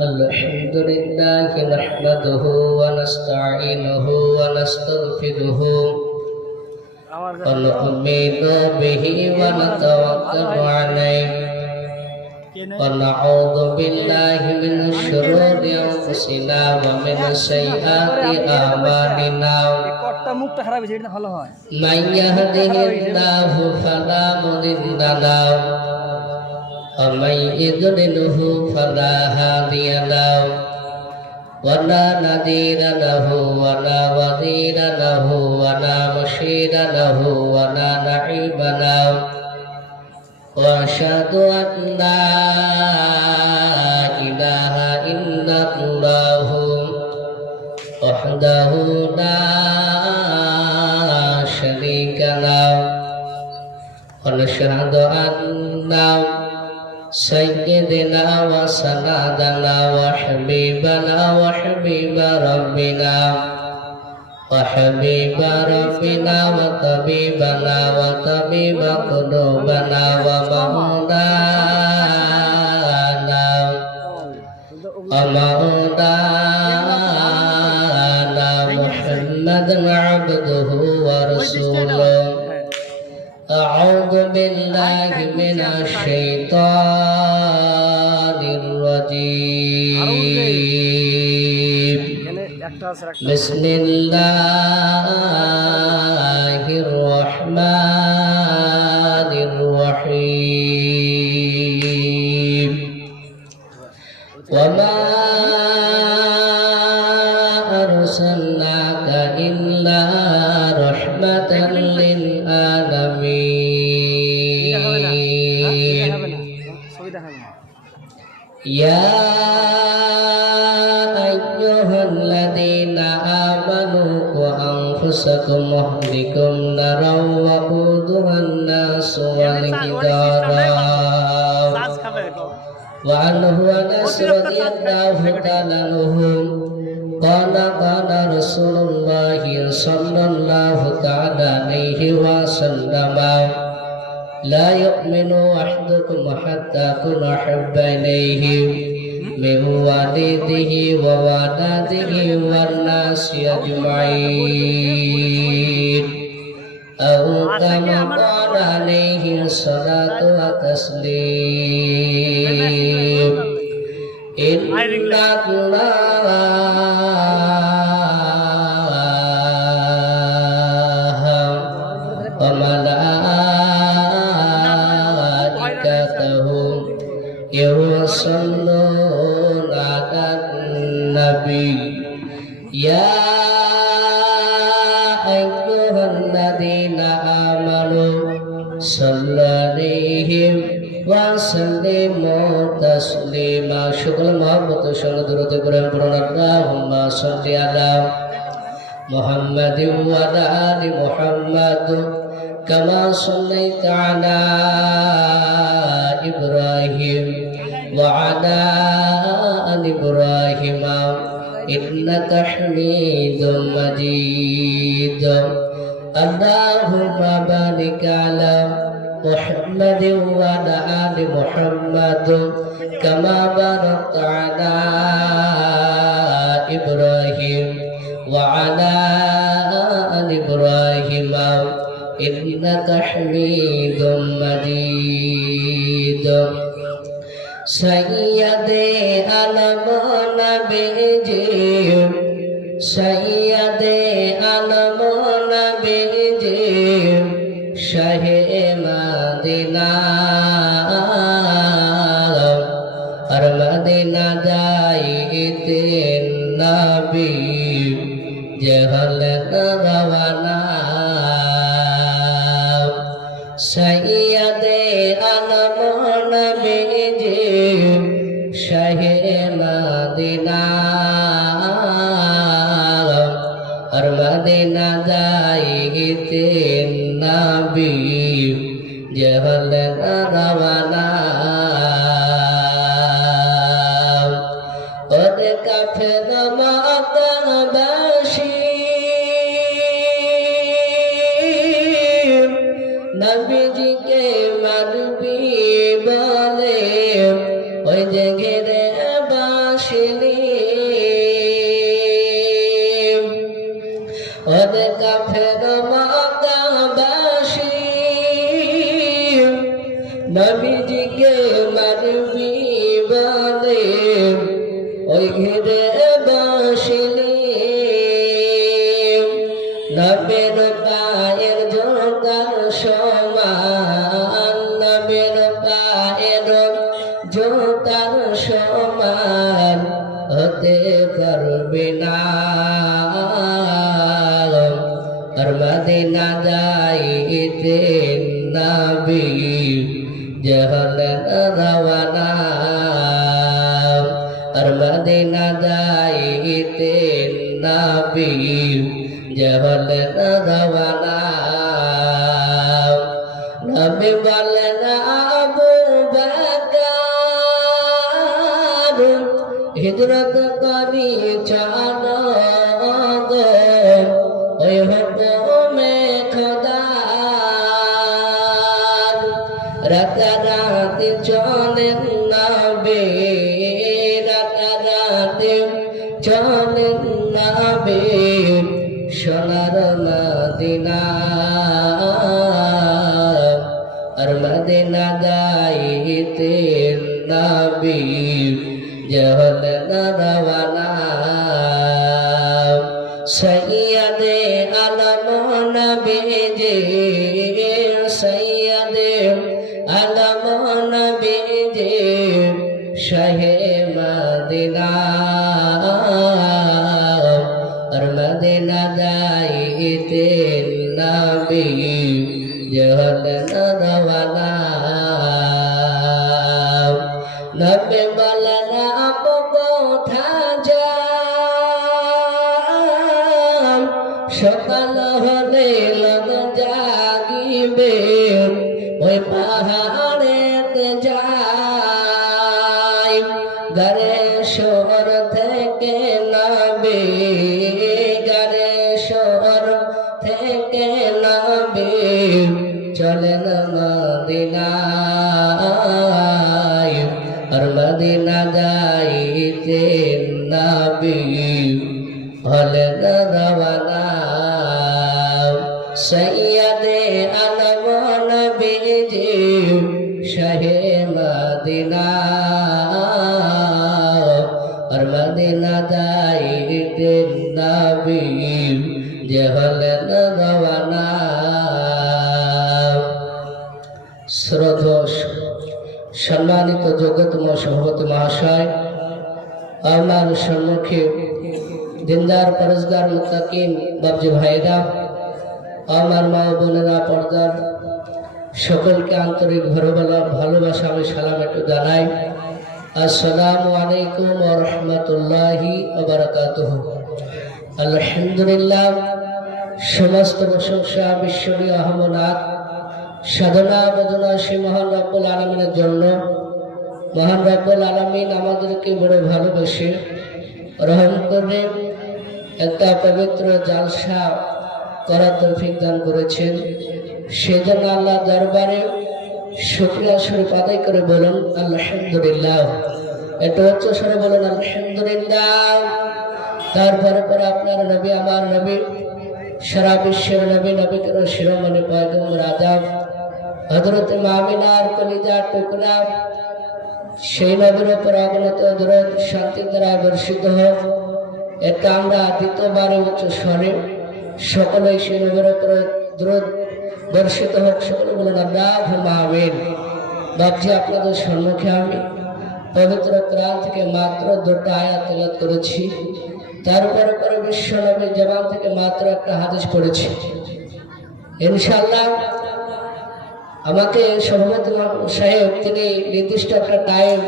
الحمد لله نحمده ونستعينه ونستغفره ونؤمن به ونتوكل عليه ونعوذ بالله من شرور أنفسنا ومن سيئات أعمالنا من يهده الله فلا مضل له ومن يضلله فلا هادي له ولا نذير له ولا وزير له ولا مشير له ولا نعيم له وأشهد أن لا إله إلا الله وحده لا شريك له ونشهد أن سيدنا وسندنا وحبيبنا وحبيب ربنا وطبيبنا وطبيب قلوبنا ومولانا محمد عبده ورسوله أعوذ بالله من الشيطان الرجيم بسم الله الرحمن الرحيم وما أرسلناك إلا رحمة يا أيها الذين آمنوا قوا أنفسكم وأهلكم نارا وقودها الناس والحجارة وعنه أنس رضي الله تعالى عنه قال رسول الله صلى الله تعالى عليه وسلم لا يؤمن أحدكم حتى أكون أحب إليه من والده وولده والناس أجمعين أو كما قال عليه الصلاة والتسليم إن الله يصلون على النبي يا أيها الذين آمنوا صلوا عليه وسلموا تسليما شكرا محبت شكرا درود إبراهيم اللهم صل على محمد وعلى آل محمد كما صليت على إبراهيم وعلى آل إبراهيم إنك حميد مجيد اللهم بارك على محمد وعلى آل محمد كما باركت على إبراهيم وعلى آل إبراهيم إنك حميد مجيد سيدي ألم نبيجي سيدي ألم نبيجي شهي مدينة مدينة جايت النبي جهل روانا سيدي ألم نبيجي شهي مدينة مدينة جايت النبي جهل روانا قد كفر مأتن بشير نبيجي के मरबी बोले ওই যে ঘেরে বাসি ওই ঘিরে বসিলি নবীর পায়ের জোতার সমান, নবীর পায়ের জোতার সমান হতে পারবে না। আর মদিনা যাইতে নবী যে হলেন রওয়ানা, আর মদিনা যাইতে নবী যে হলেন রওয়ানা। নবী বলেন আবু বকর হিজরত করি চলো গো, ওই হুকুমে খোদার রাতারাতি চলেন নবী, রাতারাতি চলেন নবী সোনার মদিনা। আর মদিনা যাইতে নবী যে হলেন রওয়ানা। সৈয়দে আলম নবীজি, সৈয়দে আলম নবীজি শাহে মদিনা। আর মদিনা যাইতে নবী যে হলেন রওয়ানা। নবী বলেন আপু কোথা যান, সকাল হলে লোক জাগিবে ওই পাহাড়েতে যাই। গারে শহর থেকে নবী, গারে শহর থেকে নবী চলেন মদিনায়। আর মদিনা যাইতে নবী হলেন রওয়ানা। সৈয়দে আলম নবীজি শাহে মদিনা। আর মদিনা যাইতে নবী যে হলেন রওয়ানা। শ্রদ্ধেয় সম্মানিত যোগ্যতম সভাপতি মহাশয়, আমার সম্মুখে দিনদার পরেশগার মুত্তাকিন বাবজি ভাইরা, আমার মা বোনেরা, পর্দার সকলকে আন্তরিক ভালোবাসা আমি সালাম একটু জানাই। আসসালামু আলাইকুম ওয়া রাহমাতুল্লাহি ওয়া বারাকাতুহু। আলহামদুলিল্লাহ, সমস্ত প্রশংসা বিশ্বরী আহমনাথ সাধনা বদনা সে মহান রব্বুল আলামিনের জন্য। মহান রব্বুল আলামিন আমাদেরকে বড় ভালোবেসে রহম করে একটা পবিত্র জালসা করার তৌফিক দান করেছেন। সেজন্য আল্লাহ দরবারে শুকরিয়া শরীফ আদায় করে বলুন আলহামদুলিল্লাহ। একটু উচ্চ স্বরে বলুন আলহামদুলিল্লাহ। তারপরে পরে আপনার নবী, আমার নবী, সারা বিশ্বের নবী, নবীর শিরোমণি পয়গম্বর আজম হযরত আমিনার কলিজার টুকরা সেই নবীর উপর অগণিত দরুদ শান্তি দ্বারা বর্ষিত হোক। এটা আমরা দ্বিতীয়বারে উচ্চ স্বরে সকলেই সেই নবীর উপর দরুদ বর্ষিত হোক। সকলে বলুন আল্লাহুম্মা আমিন। বাপজি, আপনাদের সম্মুখে আমি পবিত্র কোরআন থেকে মাত্র 2টা আয়াত তেলাওয়াত করেছি। তারপরে পরে বিশ্ব নবীর জবান থেকে মাত্র একটা হাদিস পড়েছি। ইনশাআল্লাহ আমাকে সভাপতি সাহেব তিনি নির্দিষ্ট একটা টাইম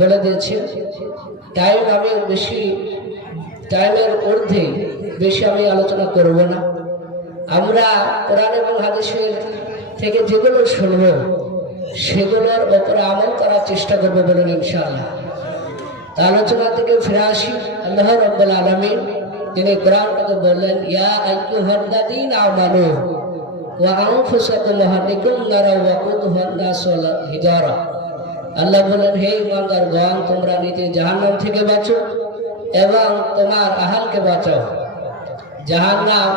বলে দিয়েছেন। টাইম আমি বেশি, টাইমের ঊর্ধ্বে বেশি আমি আলোচনা করব না। আমরা কোরআন এবং হাদিসের থেকে যেগুলো শুনব সেগুলোর উপরে আমল করার চেষ্টা করবো বলুন ইনশাআল্লাহ। আলোচনা থেকে ফিরে আসি। আল্লাহ রাব্বুল আলামিন তিনি কোরআনটাকে বললেন, ইয়া আইয়ুহাল্লাযীনা আমানু ওয়া আনফুসাকুম ওয়া আহলিকুম নারা ওয়াকুদুহান নাস ওয়াল হিজারা। আল্লাহ বলেন, হে ঈমানদারগণ, তোমরা নিজে জাহান্নাম থেকে বাঁচো এবং তোমার আহালকে বাঁচাও। জাহান্নাম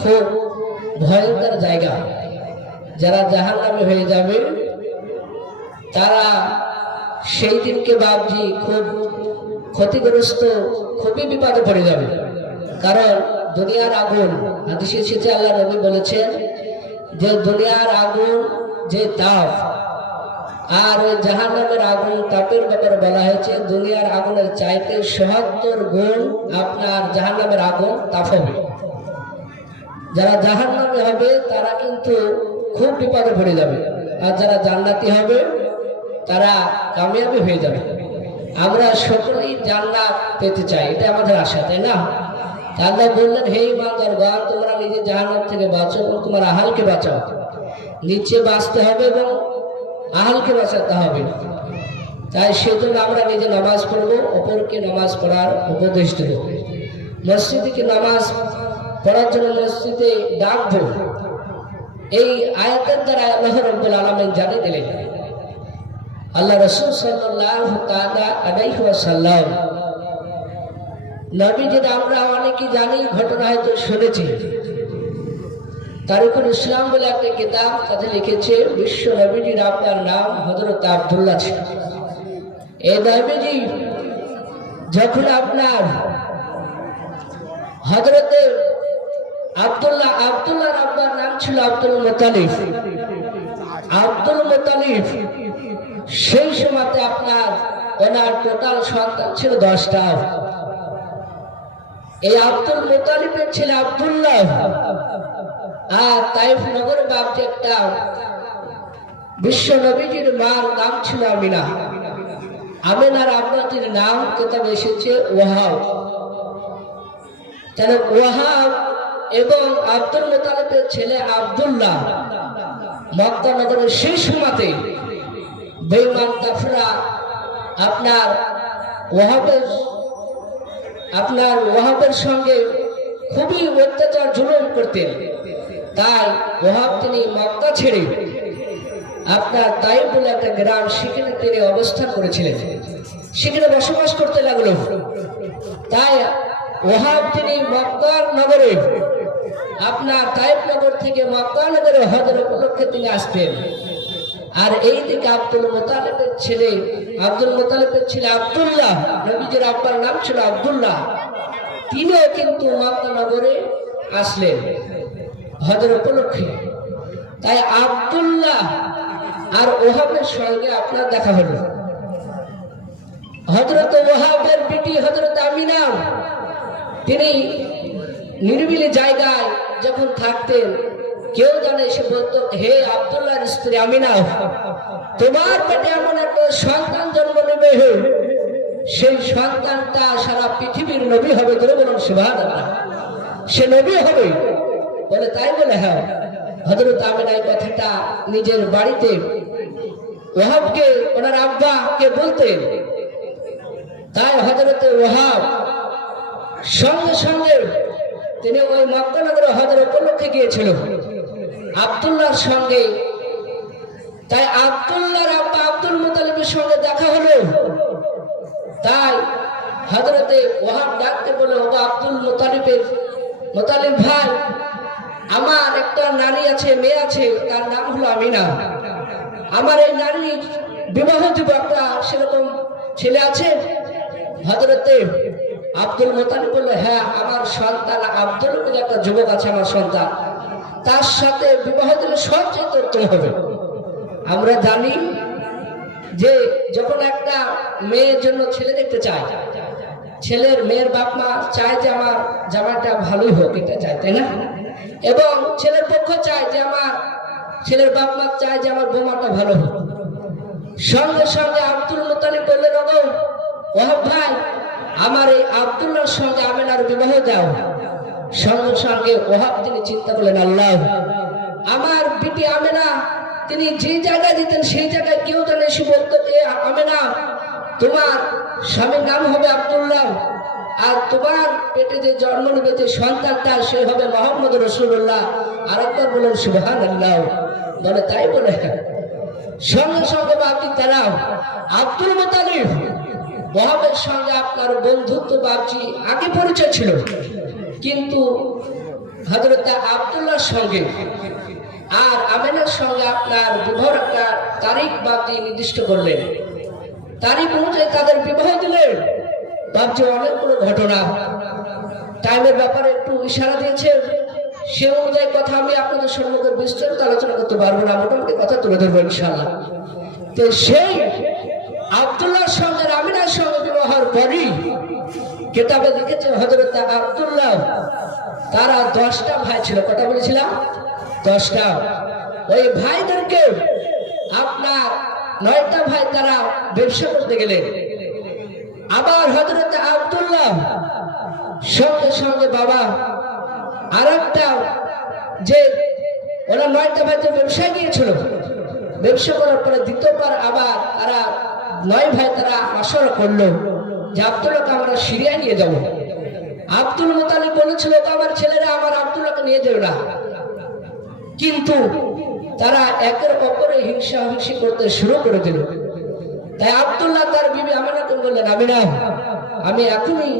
খুব ভয়ঙ্কর জায়গা। যারা জাহান্নামে হয়ে যাবে তারা সেই দিনকে বাবজি ক্ষতিগ্রস্ত, খুবই বিপদে পড়ে যাবে। কারণ দুনিয়ার আগুন, হাদিসে এসেছে আল্লাহ নবী বলেছেন যে দুনিয়ার আগুন যে তাপ, আর ওই জাহান্নামের আগুন তাপের ব্যাপারে বলা হয়েছে দুনিয়ার আগুনের চাইতে ৭৭ গুণ আপনার জাহান্নামের আগুন তাপ হবে। যারা জাহান্নামে হবে তারা কিন্তু খুব বিপদে পড়ে যাবে, আর যারা জান্নাতি হবে তারা কামিয়াবি হয়ে যাবে। আমরা সকলেই জান্নাত পেতে চাই, এটা আমাদের আশা, তাই না? আল্লাহ বললেন, হে ইমানদারগণ, তোমরা নিজে জাহান্নাম থেকে বাঁচো এবং তোমার আহালকে বাঁচাও। নিচে বাঁচতে হবে এবং আহালকে বাঁচাতে হবে। তাই সেজন্য আমরা নিজে নামাজ পড়বো, অপরকে নামাজ পড়ার উপদেশ দেব। মসজিদে নামাজ পড়ার জন্য মসজিদে ডাকবো। এই আয়াতের দ্বারা আল্লাহ রাব্বুল আলামিন জানিয়ে দিলেন, আল্লাহ রাসূল সাল্লাল্লাহু তাআলা আলাইহি ওয়াসাল্লাম নবীজির আমরা অনেকেই জানি, ঘটনা হয়তো শুনেছি। তারিকুল ইসলাম বলে একটা কিতাব, তাতে লিখেছে বিশ্ব নবীজির আপনার নাম হযরত আব্দুল্লাহ ছিল। এই নবীজি যখন আপনার হযরতে আব্দুল্লাহর আব্বার নাম ছিল আব্দুল মুত্তালিব। আব্দুল মুত্তালিব সেই সময়তে আপনার ওনার টোটাল সন্তান ছিল 10টা। এই আব্দুল মুত্তালিবের ছেলে আব্দুল্লাহ আর তাইফ নগরে বাপজি একটা বিশ্ব নবীজির মার নাম ছিল আমিনা। আমিনার আব্বাজির নাম কিতাবে এসেছে ওয়াহাব। তাহলে ওয়াহাব এবং আব্দুল মুত্তালিবের ছেলে আব্দুল্লাহ মক্কা নগরের সেই সময়তে বেঈমান কাফেররা আপনার ওয়াহাবের সঙ্গে খুবই অত্যাচার জুলুম করতেন। তাই ওয়াহাব তিনি মক্কা ছেড়ে আপনার তাইফ বলে একটা গ্রাম, সেখানে তিনি অবস্থান করেছিলেন, সেখানে বসবাস করতে লাগলো। তাই ওয়াহাব তিনি মক্কা নগরে আপনার তাইফ নগর থেকে মক্কা নগরে হজের উপলক্ষে তিনি আসতেন। আর এই দিকে আব্দুল মুত্তালিবের ছেলে আব্দুল্লাহ, নবীজির আব্বার নাম ছিল আব্দুল্লাহ, তিনিও কিন্তু মক্কা নগরে আসলেন হজের উপলক্ষে। তাই আব্দুল্লাহ আর ওয়াহাবের সঙ্গে আপনার দেখা হলো। হযরত ওয়াহাবের বিটি হযরত আমিনা তিনি নিরিবিলি জায়গায় যখন থাকতেন, কেউ জানে এসে বলতো, হে আব্দুল্লাহর স্ত্রী আমিনা, তোমার পেটে এমন একটা সন্তান জন্ম নেবে, সেই সন্তানটা সারা পৃথিবীর নবী হবে। ধরে বলুন সুবহানাল্লাহ, সে নবী হবে বলে। তাই বলে হ্যাঁ, হযরত আমিনা এই কথাটা নিজের বাড়িতে ওয়াহাবকে, ওনার আব্বাকে বলতেন। তাই হযরত ওয়াহাব সঙ্গে সঙ্গে তিনি ওই মক্কা নগরে হজের উপলক্ষে গিয়েছিল আব্দুল্লাহর সঙ্গে। তাই আব্দুল্লাহর আব্বা আব্দুল মুত্তালিবের সঙ্গে দেখা হলো। তাই হযরতে ওয়াহাব ডাকতে বলল, ও আব্দুল মুত্তালিব ভাই, আমার একটা নারী আছে, মেয়ে আছে, তার নাম হলো আমিনা। আমার এই নারী বিবাহ দিব, একটা সেরকম ছেলে আছে? হযরতে আব্দুল মুত্তালিব বলল, হ্যাঁ, আমার সন্তান আব্দুল বলে একটা যুবক আছে, আমার সন্তান, তার সাথে বিবাহ দিলে সবচেয়ে উত্তম হবে। আমরা জানি যে যখন একটা মেয়ের জন্য ছেলে দেখতে চায়, মেয়ের বাপ মা চায় যে আমার জামাইটা ভালোই হোক, এটা চায়, তাই না? এবং ছেলের পক্ষ চায় যে ছেলের বাপ মা চায় যে আমার বৌমাটা ভালো হোক। সঙ্গে সঙ্গে আব্দুল মুত্তালিব বললেন, ওয়াহাব ভাই, আমার এই আব্দুল্লাহর সঙ্গে আমিনার বিবাহ দাও। সঙ্গে সঙ্গে ওয়াহাব তিনি চিন্তা করলেন, আল্লাহ, আমার বিটি আমিনা তিনি যে জায়গায় দিতেন সেই জায়গায় কেউ জানে এসে বলতো, এ আমিনা, তোমার স্বামীর নাম হবে আব্দুল্লাহ, আর তোমার পেটে যে জন্ম নেবে যে সন্তানটা সে হবে মুহাম্মদ রাসূলুল্লাহ। আরেকবার বলুন সুবহানাল্লাহ। বলে তাই বলে সঙ্গে সঙ্গে বাপজি তারা আব্দুল মুত্তালিব ওয়াহাবের সঙ্গে আপনার বন্ধুত্ব বাপজি আগে পরিচয় ছিল, কিন্তু হযরত আব্দুল্লাহর সঙ্গে আর আমিনার সঙ্গে আপনার বিবাহের একটা তারিখ বাপজি নির্দিষ্ট করলেন। তারিখ অনুযায়ী তাদের বিবাহ দিলেন। ভাবছি অনেকগুলো ঘটনা, টাইমের ব্যাপারে একটু ইশারা দিয়েছে, সে অনুযায়ী কথা আমি আপনাদের সম্মুখে বিস্তারিত আলোচনা করতে পারবো না, মোটামুটি কথা তুলে ধরবো ইনশাআল্লাহ। তো সেই আব্দুল্লাহর সঙ্গে আমিনার সঙ্গে বিবাহ হওয়ার পরই কিতাবে লিখেছে হযরত আব্দুল্লাহ তারা 10টা ভাই ছিল। কথা বলেছিলাম 10টা। ওই ভাইদেরকে আপনার 9টা ভাই তারা ব্যবসা করতে গেলেন। আবার হযরত আব্দুল্লাহ সঙ্গে সঙ্গে বাবা আরেকটা যে ওরা 9টা ভাই তো ব্যবসায় গিয়েছিল, ব্যবসা করার পরে দ্বিতীয়বার আবার তারা 9 ভাই তারা আশা করলো যে আব্দুল্লাহকে আমরা সিরিয়ায় নিয়ে যাব। আব্দুল মুতালিব বলেছিল আমার ছেলেরা আমার আব্দুল্লাহকে নিয়ে যাবে না, কিন্তু তারা একের অপরে হিংসাহিংসি করতে শুরু করে দিল। তাই আব্দুল্লাহ তার বিবি আমিনাকে বললেন, আমিনা আমি এখনই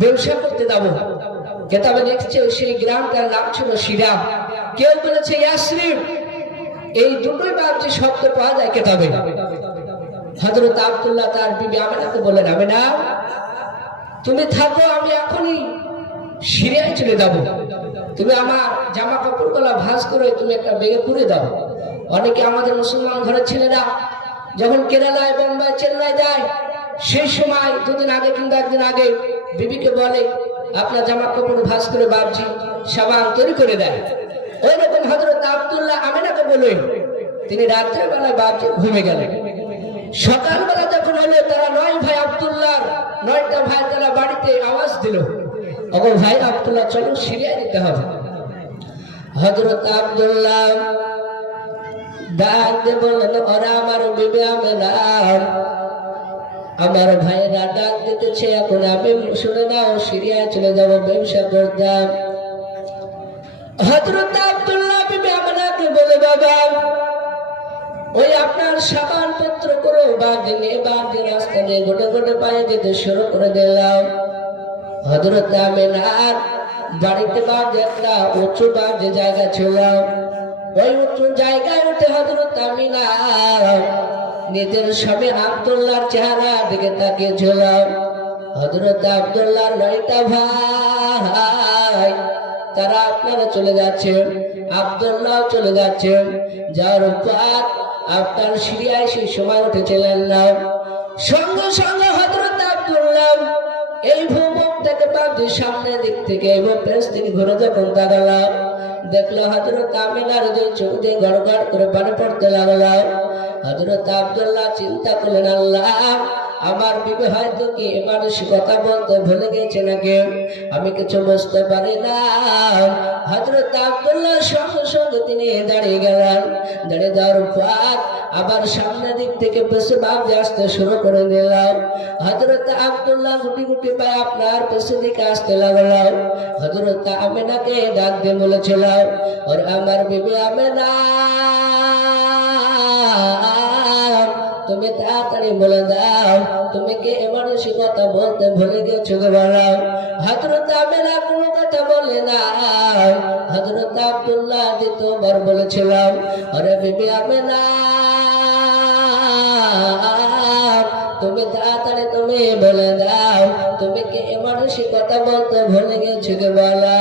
ব্যবসা করতে যাব। কিতাবে লিখছে সেই গ্রামটার নাম ছিল সিরা, কেউ বলেছে ইয়াসরিব। এই দুটোই বাক্যে শব্দ পাওয়া যায় কিতাবে। হযরত আব্দুল্লাহ তার বিবি আমিনাকে বললেন, আমিনা তুমি থাকো, আমি এখনই সিরিয়ায় চলে যাব। তুমি আমার জামা কাপড়গুলো ভাঁজ করে তুমি একটা বেগে পুরে দাও। অনেকে আমাদের মুসলমান ঘরের ছেলেরা যখন কেরালায়, বোম্বাই, চেন্নাই যায়, সেই সময় দুদিন আগে কিংবা একদিন আগে বিবিকে বলে আপনার জামা কাপড় ভাঁজ করে বাবজি সাবান তৈরি করে দেয়। ওই রকম হযরত আব্দুল্লাহ আমিনাকে বলে তিনি রাত্রের বেলায় বাবজি ঘুমে গেলেন। সকালবেলা যখন হলো তারা 9 ভাই আব্দুল্লাহ 9টা ভাই তারা বাড়িতে আওয়াজ দিল, ওগো ভাই আব্দুল্লাহ চলো সিরিয়ায় যেতে হবে। হযরত আব্দুল্লাহ ডাক দিয়ে বললেন, ওরা আমার বিবি আমিনা, আমার ভাইরা ডাক দিতেছে, এখন আমি শুনে নাও সিরিয়ায় চলে যাব ব্যবসা করতাম। হযরত আব্দুল্লাহ বিবি আমিনাকে বলে, বাবা ওই আপনার সাবান পত্র করো, বাদ রাস্তা দিয়ে গোটে গোটে পায়ে যেতে শুরু করে দিলাম। হযরত আমিনার বাড়িতে বাদ একটা উঁচু যে জায়গা ছিল, ওই উঁচু জায়গায় উঠে হযরত আমিনা নিজের স্বামী আব্দুল্লাহর চেহারা দিকে তাকিয়েছিল। হযরত আব্দুল্লাহর 9টা ভাই তারা আপনারা চলে যাচ্ছেন, আব্দুল্লাহ চলে যাচ্ছেন। যাওয়ার পর আপনার সিরিয়ায় সেই সময় উঠেছিলেন না। সঙ্গে সঙ্গে হযরত আব্দুল্লাহ এই ভূমুখ থেকে বাবজির সামনের দিক থেকে এবং পেছ থেকে ঘুরে যখন তাকালাম, দেখলো হযরত আমিনার যে চোখ দিয়ে গড় গড় করে পানি পড়তে লাগলো। হযরত আব্দুল্লাহ চিন্তা করলেন, আল্লাহ আমার বিবি হয়তো কি মানুষ কথা বলতে ভুলে গেছে নাকি, আমি কিছু বুঝতে পারি না। হযরত আব্দুল্লাহ সঙ্গে সঙ্গে তিনি দাঁড়িয়ে গেলেন। দাঁড়িয়ে যাওয়ার পর আবার সামনের দিক থেকে পেছনে বাবজি আসতে শুরু করে দিলাম। হযরত আব্দুল্লাহ গুটি গুটি পায়ে আপনার পেছন দিকে আসতে লাগলো। হযরত আমিনাকে ডাক দিয়ে বলেছিল, আর আমার বিবি আমিনা তুমি তাড়াতাড়ি বলে দাও, তুমি কে মানুষই কথা বলতে ভুলে গেছো গো বলো। হযরত আমিনা কোনো কথা বলে না। হযরত আব্দুল্লাহ দ্বিতীয়বার বলেছিলাম, আরে বিবি আমিনা তুমি তাড়াতাড়ি তুমি বলে দাও, তুমি কে মানুষই কথা বলতে ভুলে গেছো গো বলো।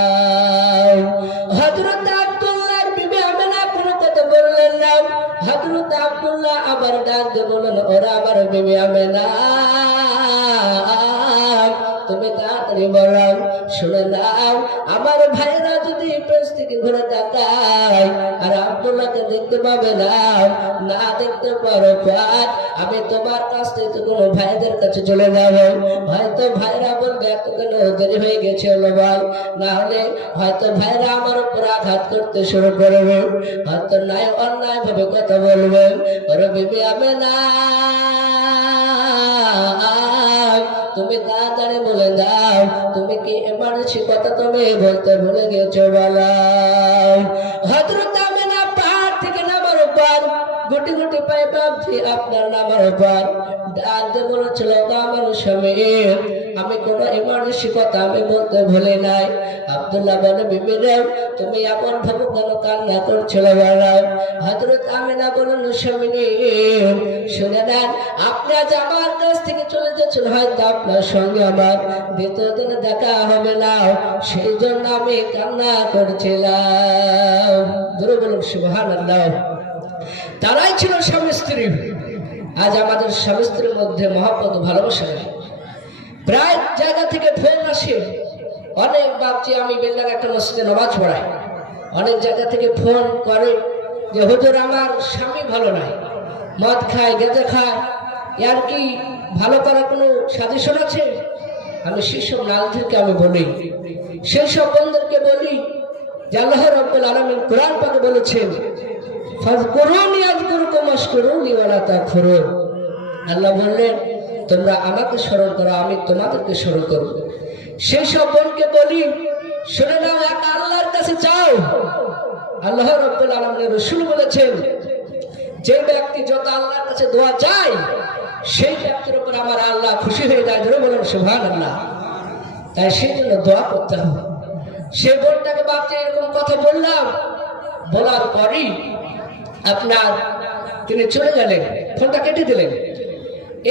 হযরত আব্দুল্লাহর বিবি আমিনা কোনো কথা বললেন না। হযরত আব্দুল্লাহ আবার ডাক দিয়ে বললেন, ওরা আবার বিবি আমিনা তুমি তাড়াতাড়ি বলো, শুনে নাও আমার ভাইরা যদি পেছ থেকে ঘুরে তাকায় আর আব্দুল্লাহকে দেখতে পাবে না, না দেখতে পারো পর আমি তোমার কাছ থেকে কোনো ভাইদের কাছে চলে যাবো। হয়তো ভাইরা বলবে এত কেন দেরি হয়ে গেছে হলো বল, না হলে হয়তো ভাইরা আমার উপর আঘাত করতে শুরু করবে, হয়তো নাই অন্যায় ভাবে কথা বলবে। ওরে বিবি আমিনা তুমি তাড়াতাড়ি বলে দাও, তুমি কি মানুষই কথা তুমি বলতে ভুলে গেছো বলো। হযরত আমিনা পাহাড় থেকে নামার পর গুটি গুটি পায়ে বাপজি আপনার নামের উপর ডাক দিয়ে বলেছিল, আমার স্বামী আমি কোনো ইমার্জেন্সি কথা আমি বলতে ভুলি নাই। আব্দুল্লাহ বলে, বিবি রে তুমি এমন ভাবে কেন কান্না করছিল বলো? হযরত আমিনা বলেন, স্বামী শুনে নেন, আপনি আজ আমার কাছ থেকে চলে যাচ্ছেন, হয়তো আপনার সঙ্গে আমার দ্বিতীয় দিনে দেখা হবে না, সেই জন্য আমি কান্না করছিলাম। ধরে বলুন সুবহানাল্লাহ। তারাই ছিল স্বামী স্ত্রী। আজ আমাদের স্বামী স্ত্রীর মধ্যে মহব্বত ভালোবাসা নেই। প্রায় জায়গা থেকে ফোন আসে, অনেক ভাবছি আমি বেল্লার একটা মসজিদে নামাজ পড়াই, অনেক জায়গা থেকে ফোন করে যে হুজুর আমার স্বামী ভালো নাই, মদ খায়, গেঁজা খায়, আর কি ভালো করার কোনো সাজেশন আছে? আমি সেসব নারীদেরকে আমি বলি, সেই সব বন্ধুদেরকে বলি যে আল্লাহ রাব্বুল আলামিন কোরআন পাকে বলেছেন, ফাযকুরুনি আযকুরকুম ওয়াশকুরুনি ওয়ালা তাকফুরুন। আল্লাহ বললেন তোমরা আমাকে স্মরণ করো, আমি তোমাদেরকে স্মরণ করব। সেই সব বোনকে বলি, শুনে নাও, এক আল্লাহর কাছে চাও। আল্লাহ রাব্বুল আলামিনের রাসূল বলেছেন, যে ব্যক্তি যত আল্লাহর কাছে দোয়া চায় সেই ব্যক্তির উপর আমার আল্লাহ খুশি হয়ে যায়। ধরে বলুন সুবহানাল্লাহ। তাই সেই জন্য দোয়া করতে হবে। সে বোনটাকে বাপকে এরকম কথা বললাম, বলার পরই আপনার তিনি চলে গেলেন, ফোনটা কেটে দিলেন।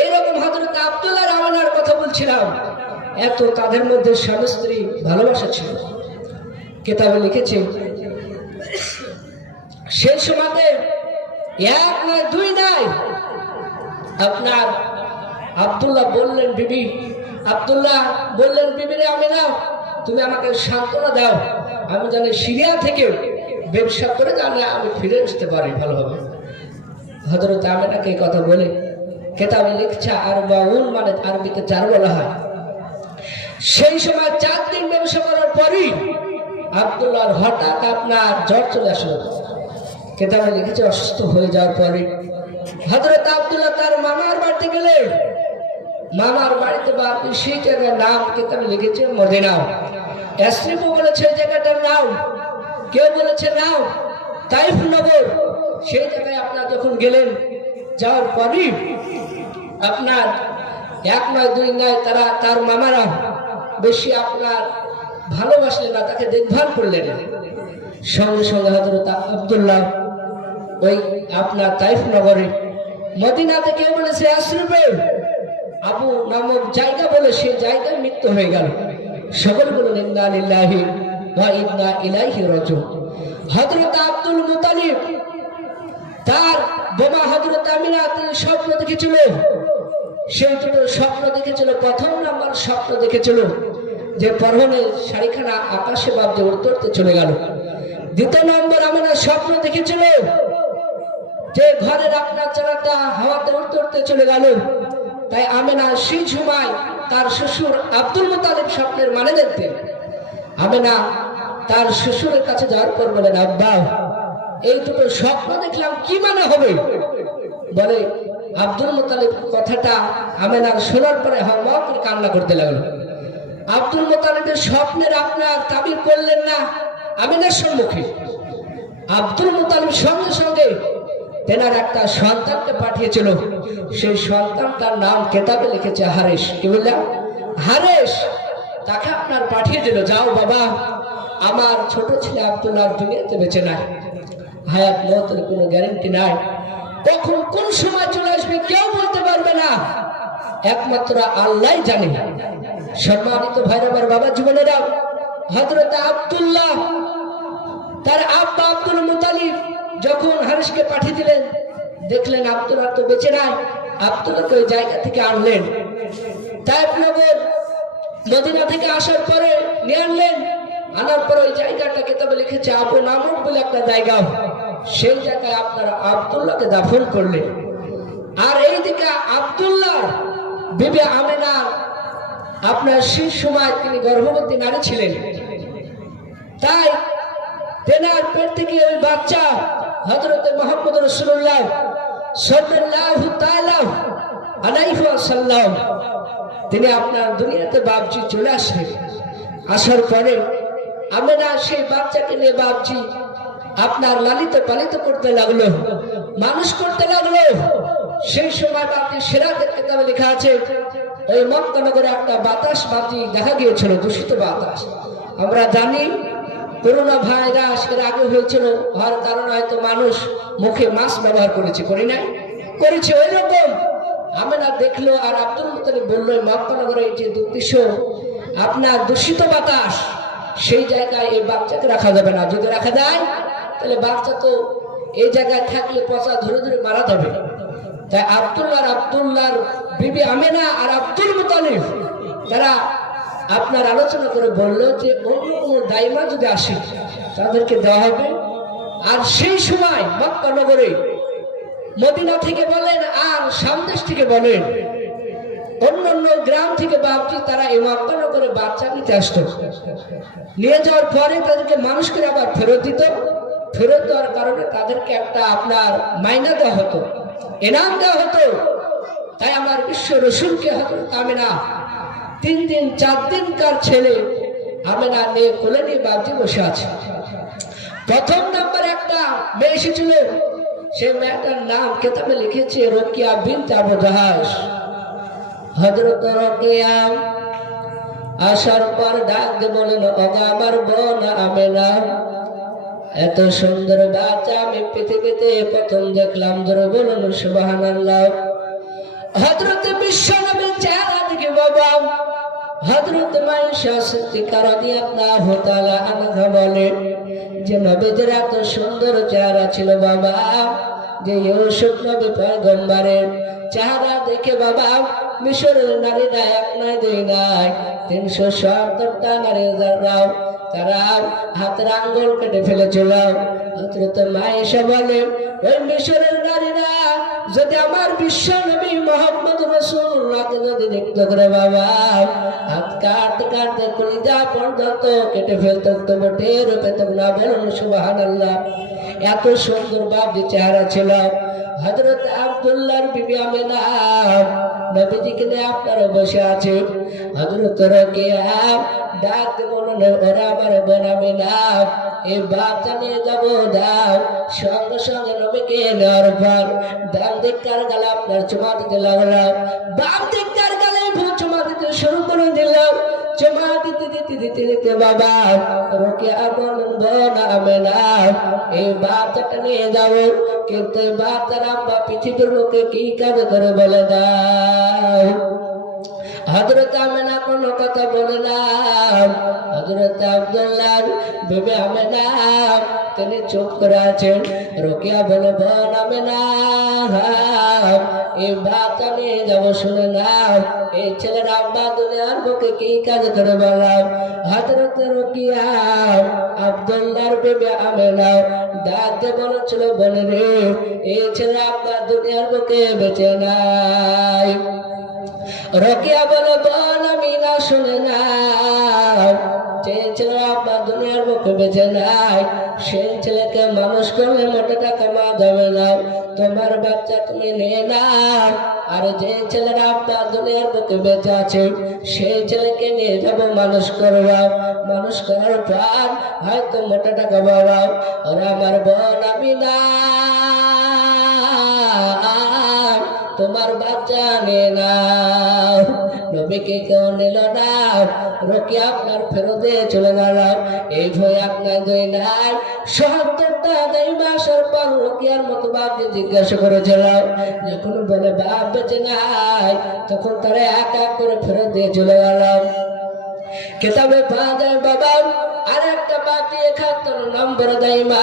এইরকম হযরত আব্দুল্লাহ আমিনার কথা বলছিলাম, এত তাদের মধ্যে স্বামী স্ত্রী ভালোবাসা ছিল। কিতাবে লিখেছে সেই সময়তে এক নয় দুই নয়, আপনার আব্দুল্লাহ বললেন বিবি, আব্দুল্লাহ বললেন বিবিরে আমিনা তুমি আমাকে সান্ত্বনা দাও, আমি জানি সিরিয়া থেকে ব্যবসা করে জানি আমি ফিরে আসতে পারি ভালোভাবে। হযরত আমিনাকে এই কথা বলে কিতাবে লিখছে আরবাউন, মানে আরবিতে 4 বলা হয়। সেই সময় 4 দিন ব্যবসা করার পরই আব্দুল্লাহর হঠাৎ আপনার জ্বর চলে আসলো। কিতাবে লিখেছে অসুস্থ হয়ে যাওয়ার পরে হযরত আব্দুল্লাহ তার মামার বাড়িতে গেলেন। মামার বাড়িতে বাড়ি সেই জায়গার নাম কিতাবে লিখেছে মদিনা। ইয়াসরিব বলেছে জায়গাটার নাম, কেউ বলেছে নাম তাইফ নগর। সেই জায়গায় আপনার যখন গেলেন, যাওয়ার পরই আপনার এক নয় দুই নয় তারা তার মামারা বেশি আপনার ভালোবাসলেন না, তাকে দেখভাল করলেন না। সঙ্গে সঙ্গে হযরত আব্দুল্লাহ ওই আপনার তাইফ নগরে মদিনা থেকে বলেছে আশরিফে আবু নামক জায়গা বলে, সেই জায়গায় মৃত্যু হয়ে গেল। সকল বলেন ইন্না লিল্লাহি ওয়া ইন্না ইলাইহি রাজিউন। হযরত আব্দুল মুতালিব তার বোমা হযরত আমিনা তিনি স্বপ্ন দেখেছিল। সেই দুটো স্বপ্ন দেখেছিল। প্রথম নাম্বার স্বপ্ন দেখেছিল যে পরনে শাড়িখানা আকাশে বাজে উড়তে চলে গেল। দ্বিতীয় নম্বর আমিনা স্বপ্ন দেখেছিল যে ঘরের আপনার চালাটা হাওয়াতে উড়তে চলে গেল। তাই আমিনা সেই সময় তার শ্বশুর আব্দুল মুতালিব স্বপ্নের মানে দেখতেন। আমিনা তার শ্বশুরের কাছে যাওয়ার পর বলেন, আব্বা এই দুটো স্বপ্ন দেখলাম, কি মানে হবে? বলে আব্দুল মুতালিব কথাটা আমিনার শোনার পরে হাওয়া করে কান্না করতে লাগলো। আব্দুল মুতালিবের স্বপ্নের আপনার তাবির করলেন না আমিনার সম্মুখে। আব্দুল মুতালিব সঙ্গে সঙ্গে তেনার একটা সন্তানকে পাঠিয়েছিল। সেই সন্তানটার নাম কিতাবে লিখেছে হারেস। কি বললাম? হারেস। তাকে আপনার পাঠিয়ে দিল, যাও বাবা, আমার ছোট ছেলে আব্দুল্লাহ দুনিয়াতে বেঁচে নাই, হায়াত মওতের কোনো গ্যারান্টি নাই, কখন কোন সময় চলে আসবে কেউ বলতে পারবে না, একমাত্র আল্লাহই জানে। সম্মানিত ভাইরা আমার বাবা জীবনেরা, হযরত আব্দুল্লাহ তার আব্বা আব্দুল মুতালিব যখন হারেসকে পাঠিয়ে দিলেন, দেখলেন আব্দুল্লাহ তো বেঁচে নাই। আব্দুল্লাহকে ওই জায়গা থেকে আনলেন, তাইফ নগর মদিনা থেকে আসার পরে নিয়ে আনলেন। আনার পর ওই জায়গাটা কিতাবে লিখেছে আবু নামক বলে একটা জায়গা, সেই জায়গায় আপনারা আব্দুল্লাহকে দাফন করলেন। আর এইদিকে আব্দুল্লাহ বিবি আমিনা আপনার সেই সময় তিনি গর্ভবতী নারী ছিলেন। তাই তেনার পেট থেকে ওই বাচ্চা হযরত মুহাম্মদ রাসূলুল্লাহ সাল্লাল্লাহু তাআলা আলাইহি ওয়াসাল্লাম তিনি আপনার দুনিয়াতে বাপজি চলে আসলেন। আসার পরে আমিনা সেই বাচ্চাকে নিয়ে বাপজি আপনার লালিত পালিত করতে লাগলো। মানুষ করতে লাগলো। সেই সময় বাতি সিরাতের কিতাবে লেখা আছে ওই মক্কা নগরে একটা বাতাস বাতি দেখা গিয়েছিল, দূষিত বাতাস। আমরা জানি করোনা ভাইরাস এর আগে হয়েছিল, হওয়ার কারণে হয়তো মানুষ মুখে মাস্ক ব্যবহার করেছে, করি নাই, করেছে। ওই রকম আমেনা দেখলো আর আব্দুল মুত্তালিব বললো মক্কা নগরে এই যে দুর্দৃশ্য আপনার দূষিত বাতাস, সেই জায়গায় এই বাচ্চাকে রাখা যাবে না। যদি রাখা যায় তাহলে বাচ্চা তো এই জায়গায় থাকলে পচা ধরে ধরে মারা যাবে। তাই আব্দুল্লাহর বিবি আমেনা আর আব্দুল মুত্তালিব তারা আপনার আলোচনা করে বললো যে অন্য কোনো দাইমা যদি আসে তাদেরকে দেওয়া হবে। আর সেই সময় মক্কা নগরে মদিনা থেকে বলেন আর সামদেশ থেকে বলেন অন্য অন্য গ্রাম থেকে বাপটি তারা এই মক্কা নগরে বাচ্চা নিতে আসতো। নিয়ে যাওয়ার পরে তাদেরকে মানুষ করে আবার ফেরত দিত। ফেরত দেওয়ার কারণে তাদেরকে একটা আপনার মাইনা দেওয়া হতো, এনাম দেওয়া হতো। তাই আমার বিশ্ব রসুলকে হযরত আমেনা 3 দিন 4 দিনকার ছেলে আমেনা নিয়ে কোলে নিয়ে বাপজি বসে আছে। প্রথম নাম্বার একটা মেয়ে এসেছিল, সেই মেয়েটার নাম কিতাবে লিখেছে রোকিয়া বিনত আবু জাহাস। হযরত রোকিয়া আসার পর ডাক দিয়ে বলেন ওগো আমার বোন আমেনা, এত সুন্দর বাচ্চা আমি পৃথিবীতে প্রথম দেখলাম। ধরে বলুন সুবহানাল্লাহ। হযরত বিশ্বনবীর চেহারা দেখে বাবা হযরত মায়েশা সিদ্দিকা রাদিয়াল্লাহু তাআলা আনহা বলে যে নবীদের এত সুন্দর চেহারা ছিল বাবা, যে ইউসুফ নবী পয়গম্বরের চেহারা দেখে বাবা মিশরের নারীরা এক নয় দুই নয় 370টা নারী যারাও তারা হাতের আঙ্গুল কেটে ফেলেছিল। হযরত মায়েশা বলে ওই মিশরের নারীরা যদি আমার বিশ্ব নবী মুহাম্মদ রাসূলুল্লাহকে যদি দেখতো করে বাবা হাত কাটতে কাটতে কলিজা পর্যন্ত কেটে ফেলতো, তবু টের পেত না। বলুন সুবহানাল্লাহ। এত সুন্দর বাপজি চেহারা ছিল। হযরত আব্দুল্লাহর বিবি আমেনা নবীজিকে নিয়ে আপনারা বসে আছে। হযরত রোকেয়া ডাক বলুন ওরা আমার বোন আমেনা, এই বাচ্চা নিয়ে যাবো দাও। সঙ্গে সঙ্গে নবীকে নেওয়ার পর ডান দিককার গালে আপনার চুমা দিতে লাগলাম, বাম দিককার গালে চুমা দিতে শুরু করে দিলাম। চুমা দিতে দিতে দিতে দিতে বাবা রোকেয়া বলুন বোন আমেনা এই বাচ্চাটা নিয়ে যাবো, কিন্তু এই বাচ্চার আব্বা পৃথিবীর লোকে কি কাজ করে বলে দাও। হযরত আমেনা কোনো কথা বলে না। হযরত আব্দুল্লাহর বিবি আমেনা তিনি চুপ করে আছেন। রোকেয়া বলে বোন আমেনা এই বাচ্চা নিয়ে যাবো, শুনে নাও এই ছেলের আব্বা দুনিয়ার বুকে কি কাজ করে বললাম। হযরত রোকেয়া আব্দুল্লাহর বিবি আমেনা ডাকতে বলেছিল বোন রে এই ছেলের আব্বা দুনিয়ার বুকে বেঁচে নাই। রোকেয়া বলে বোন আমেনা শুনে নাও, যে ছেলে আব্বা দুনিয়ার বুকে বেঁচে নাই সেই ছেলেকে মানুষ করলে মোটা টাকা মা যাবে না, তোমার বাচ্চা তুমি নিয়ে নাও। আর যে ছেলের আব্বা দুনিয়ার বুকে বেঁচে আছে সেই ছেলেকে নিয়ে যাবো মানুষ করবা। মানুষ করার পর হয়তো মোটা টাকা বাবা। ওরা আমার বোন আমেনা তোমার বাচ্চা নিয়ে নাও। নবীকে কেউ নিল না। রোকেয়া আপনার ফেরতে চলে গেল। এই ভয় আপনার দুই নাই ৭০টা দাইমা আসার পর রোকেয়ার মতো বাপকে জিজ্ঞাসা করেছিল। যখন বলে বাপ বেঁচে নাই তখন তারা এক এক করে ফেরত দিয়ে চলে গেল। কিতাবে পাওয়া যায় বাবা আর একটা বাকি ৭১ নম্বর দাইমা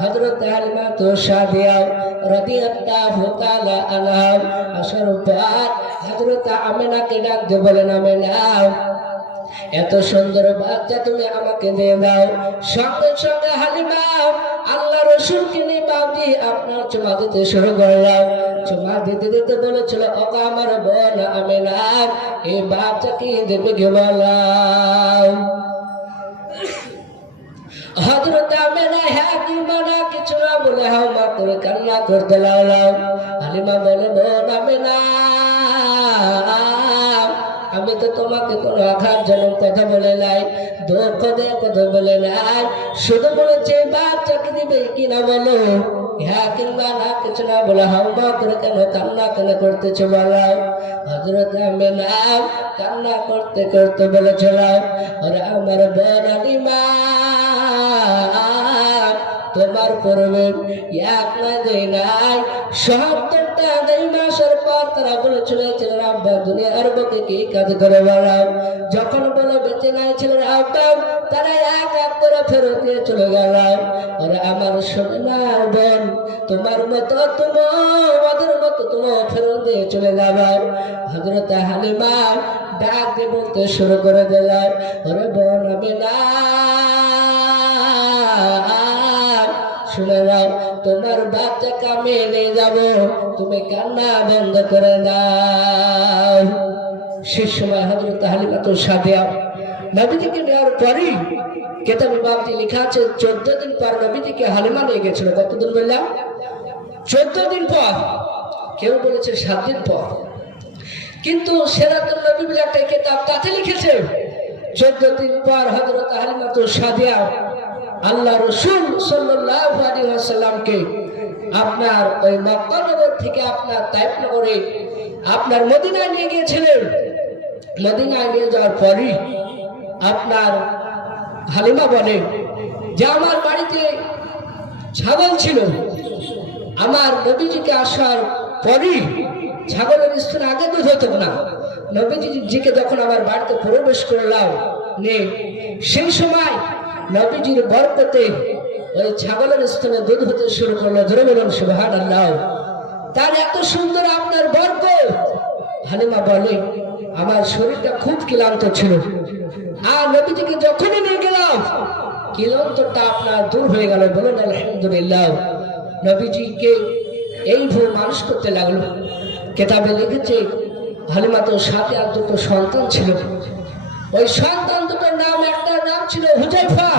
হযরত হালিমা সাদিয়া রাদিয়াল্লাহু তাআলা আনহা আসার পর হযরত আমেনাকে ডাক দিয়ে বলেন আমেনা এত সুন্দর বাচ্চা তুমি আমাকে দিয়ে দাও। সঙ্গে সঙ্গে হালিমা আল্লাহ রসুলকে নিয়ে বাপজি আপনার চুমা দিতে শুরু করলাম। চুমা দিতে দিতে বলেছিল ওগো আমার বোন আমেনা এই বাচ্চাকে দেবে কে বলাও। হযরত আমেনা হ্যাঁ কি মানা কিছু না বলে হাও মা করে কান্না করতে লাগলাম। হালিমা বলে বোন আমেনা আমি তো তোমাকে কোনো আঘাতজনক কথা বলে নাই, দুঃখ দিয়ে কথা বলে নাই, শুধু বলেছে বাচ্চাকে দিবে কিনা বলো। হ্যাঁ কিংবা না কিছু না বলে হাউমা করে কেন কান্না কেন করতেছে বলাও। হযরত আমিনা কান্না করতে করতে বলেছিল, আরে আমার বোন হালিমা, তোমার পূর্বে এক নয় দুই নাই ৭০টা ২ মাসের পর তারা বলেছিল ছেলেরা আব্বা দুনিয়ার বুকে কি কাজ করে বেড়াও। যখন বলে বেঁচে নাই ছেলেরা আব্বা, তারা এক এক করে ফেরত দিয়ে চলে গেল। ওরা আমার সোনার বোন, তোমার মতো তোমাদের মতো তোমার ফেরত দিয়ে চলে যাবে। হযরত হালিমা ডাক দিয়ে বলতে শুরু করে দিল, ওরে বোন আমিনা, শুনে নাও, তোমার বাচ্চাকে আমি নিয়ে যাব, তুমি কান্না বন্ধ করে দাও। সে সময় হযরত হালিমাতুস সাদিয়া নবীজিকে নেওয়ার পরই কেতাবে বাগদি লেখা আছে 14 দিন পর নবীজিকে হালিমা নিয়ে গেছিল। কতদিন বললাম? 14 দিন পর, কেউ বলেছে 7 দিন পর, কিন্তু সিরাতুন নবী বলে একটা কিতাব তাতে লিখেছে 14 দিন পর হযরত হালিমাতুস সাদিয়া আল্লাহ রাসূল সাল্লাল্লাহু আলাইহি ওয়াসাল্লামকে আপনার ওই মক্কা নগর থেকে আপনার তায়েফ নগরে আপনার মদিনায় নিয়ে গিয়েছিলেন। মদিনায় নিয়ে যাওয়ার পরই আপনার হালিমা বলে যে আমার বাড়িতে ছাগল ছিল, আমার নবীজিকে আসার পরই ছাগলের স্তন আগে দুধ হতো না, নবীজিকে যখন আমার বাড়িতে প্রবেশ করলাম সেই সময় নবীজির বরকতে ওই ছাগলের স্তনে দুধ হতে শুরু করলো। ধরে বলুন সুবহানাল্লাহ। তার এত সুন্দর আপনার বরকত। হালিমা বলে আমার শরীরটা খুব ক্লান্ত ছিল, আর নবীজিকে যখনই নিয়ে গেলাম ক্লান্তটা আপনার দূর হয়ে গেল। বলুন আলহামদুলিল্লাহ। নবীজিকে এইভাবে মানুষ করতে লাগলো। কেতাবে লিখেছে হালিমাতুস সাদিয়ার 2টো সন্তান ছিল। ওই সন্তান দুটোর নাম, একটার নাম ছিল হুযায়ফা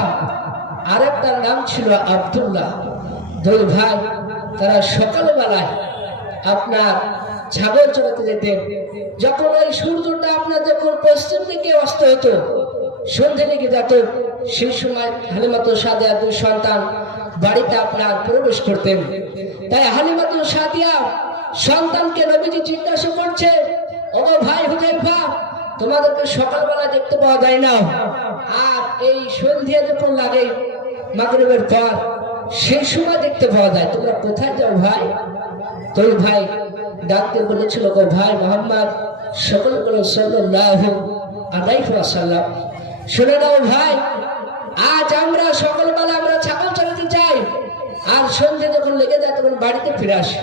আর একটার নাম ছিল আব্দুল্লাহ। 2 ভাই। তারা সকালবেলায় আপনার ছাগল চড়াতে যেতেন। যখন ওই সূর্যটা আপনার যখন পশ্চিম দিকে অস্ত হতো, সন্ধ্যে দিকে যেত, সেই সময় হালিমাতুস সাদিয়ার 2 সন্তান বাড়িতে আপনার প্রবেশ করতেন। তাই হালিমাতুস সাদিয়া সন্তানকে নবীজি জিজ্ঞাসা করছে, ও ভাই হুযায়ফা, তোমাদেরকে সকালবেলা দেখতে পাওয়া যায় না, আর এই সন্ধ্যা যখন লাগে মাগরিবের পর সেই সময় দেখতে পাওয়া যায়, তোমরা কোথায় যাও ভাই? তো ভাই ডাকতে বলেছিল, গো ভাই মোহাম্মদ সাল্লাল্লাহু আলাইহি ওয়াসাল্লাম, শুনে নাও ভাই, আজ আমরা সকালবেলা আমরা ছাগল চড়াতে যাই, আর সন্ধ্যে যখন লেগে যায় তখন বাড়িতে ফিরে আসি।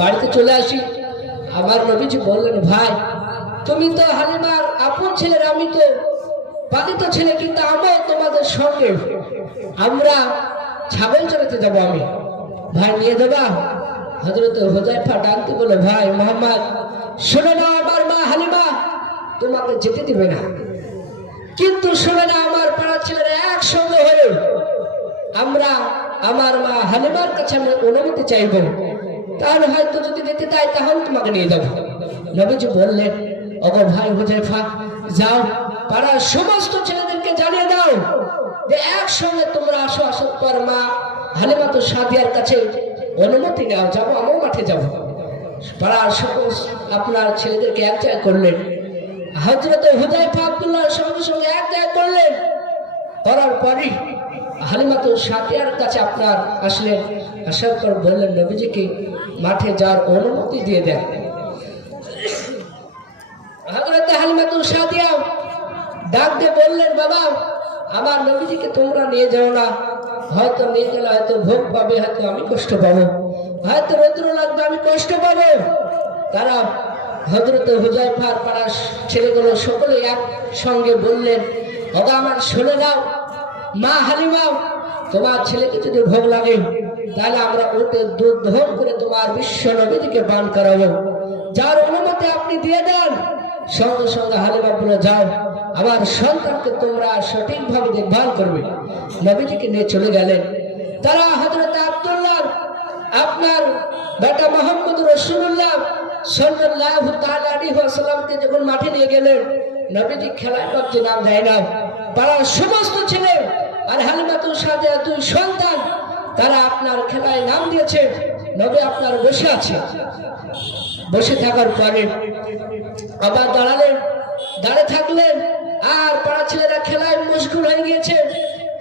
বাড়িতে চলে আসি, আমার নবীজি বললেন, ভাই তুমি তো হালিমার আপন ছেলের, আমি তো পালিত ছেলে, কিন্তু আমরাও তোমাদের সঙ্গে আমরা ছাগল চড়াতে যাবো, আমি ভাই নিয়ে দেবা? হযরত হুযায়ফা ডাকতে বলে, ভাই মোহাম্মদ শুনে নাও, আমার মা হালিমা তোমাকে যেতে দিবে না, কিন্তু শুনে না আমার পাড়ার ছেলেরা একসঙ্গে হয়ে আমরা আমার মা হালিমার কাছে আমি অনুমতি চাইব, তাহলে হয়তো যদি যেতে দেয় তাহলে তোমাকে নিয়ে যাবো। নবীজি বললেন, ওগো ভাই হুযায়ফা, যাও পাড়ার সমস্ত ছেলেদেরকে জানিয়ে দাও যে একসঙ্গে তোমরা আসো, আসার পর মা হালিমাতুস সাদিয়ার কাছে অনুমতি নাও, যাবো, আমিও মাঠে যাবো। পাড়ার সকল আপনার ছেলেদেরকে এক জায়গায় করলেন। হযরত হুযায়ফা আব্দুল্লাহর সঙ্গে সঙ্গে এক জায়গায় করলেন। করার পরই হালিমাতুস সাদিয়ার কাছে আপনার আসলেন। আসার পর বললেন, নবীজিকে মাঠে যাওয়ার অনুমতি দিয়ে দেন। হযরত হালিমাতুস সাদিয়া ডাক দিয়ে বললেন, বাবা আমার নবীজিকে তোমরা নিয়ে যাও না, হয়তো নিয়ে গেলে হয়তো ভোগ পাবে, হয়তো আমি কষ্ট পাবো, হয়তো রৌদ্র লাগবে, আমি কষ্ট পাবো। তারা হযরত হুযায়ফার পাড়ার ছেলেগুলো সকলে একসঙ্গে বললেন, ওগো আমার শুনে নাও, মা হালিমা, তোমার ছেলেকে যদি ভোগ লাগে তাহলে আমরা ওতে দুধ দহন করে তোমার বিশ্ব নবীজিকে পান করাবো, যার অনুমতি আপনি দিয়ে দেন। সঙ্গে সঙ্গে হালিমা বলে, যাও, আমার সন্তানকে তোমরা সঠিকভাবে দেখভাল করবে। নবীজিকে নিয়ে চলে গেলেন। তারা হযরত আব্দুল্লাহ আপনার বেটা মুহাম্মদ রাসূলুল্লাহ সাল্লাল্লাহু তাআলা আলাইহি ওয়াসাল্লামকে যখন মাঠে নিয়ে গেলেন, নবীজি খেলায় করতে নাম দেয় না। পাড়ার সমস্ত ছেলে আর হালিমাতুস সাদিয়ার 2 সন্তান তারা আপনার খেলায় নাম দিয়েছে। নবী আপনার বসে আছে, বসে থাকার পরে আবার দাঁড়ালেন, দাঁড়িয়ে থাকলেন, আর পাড়া ছেলেরা খেলায় মশগুল হয়ে গিয়েছে।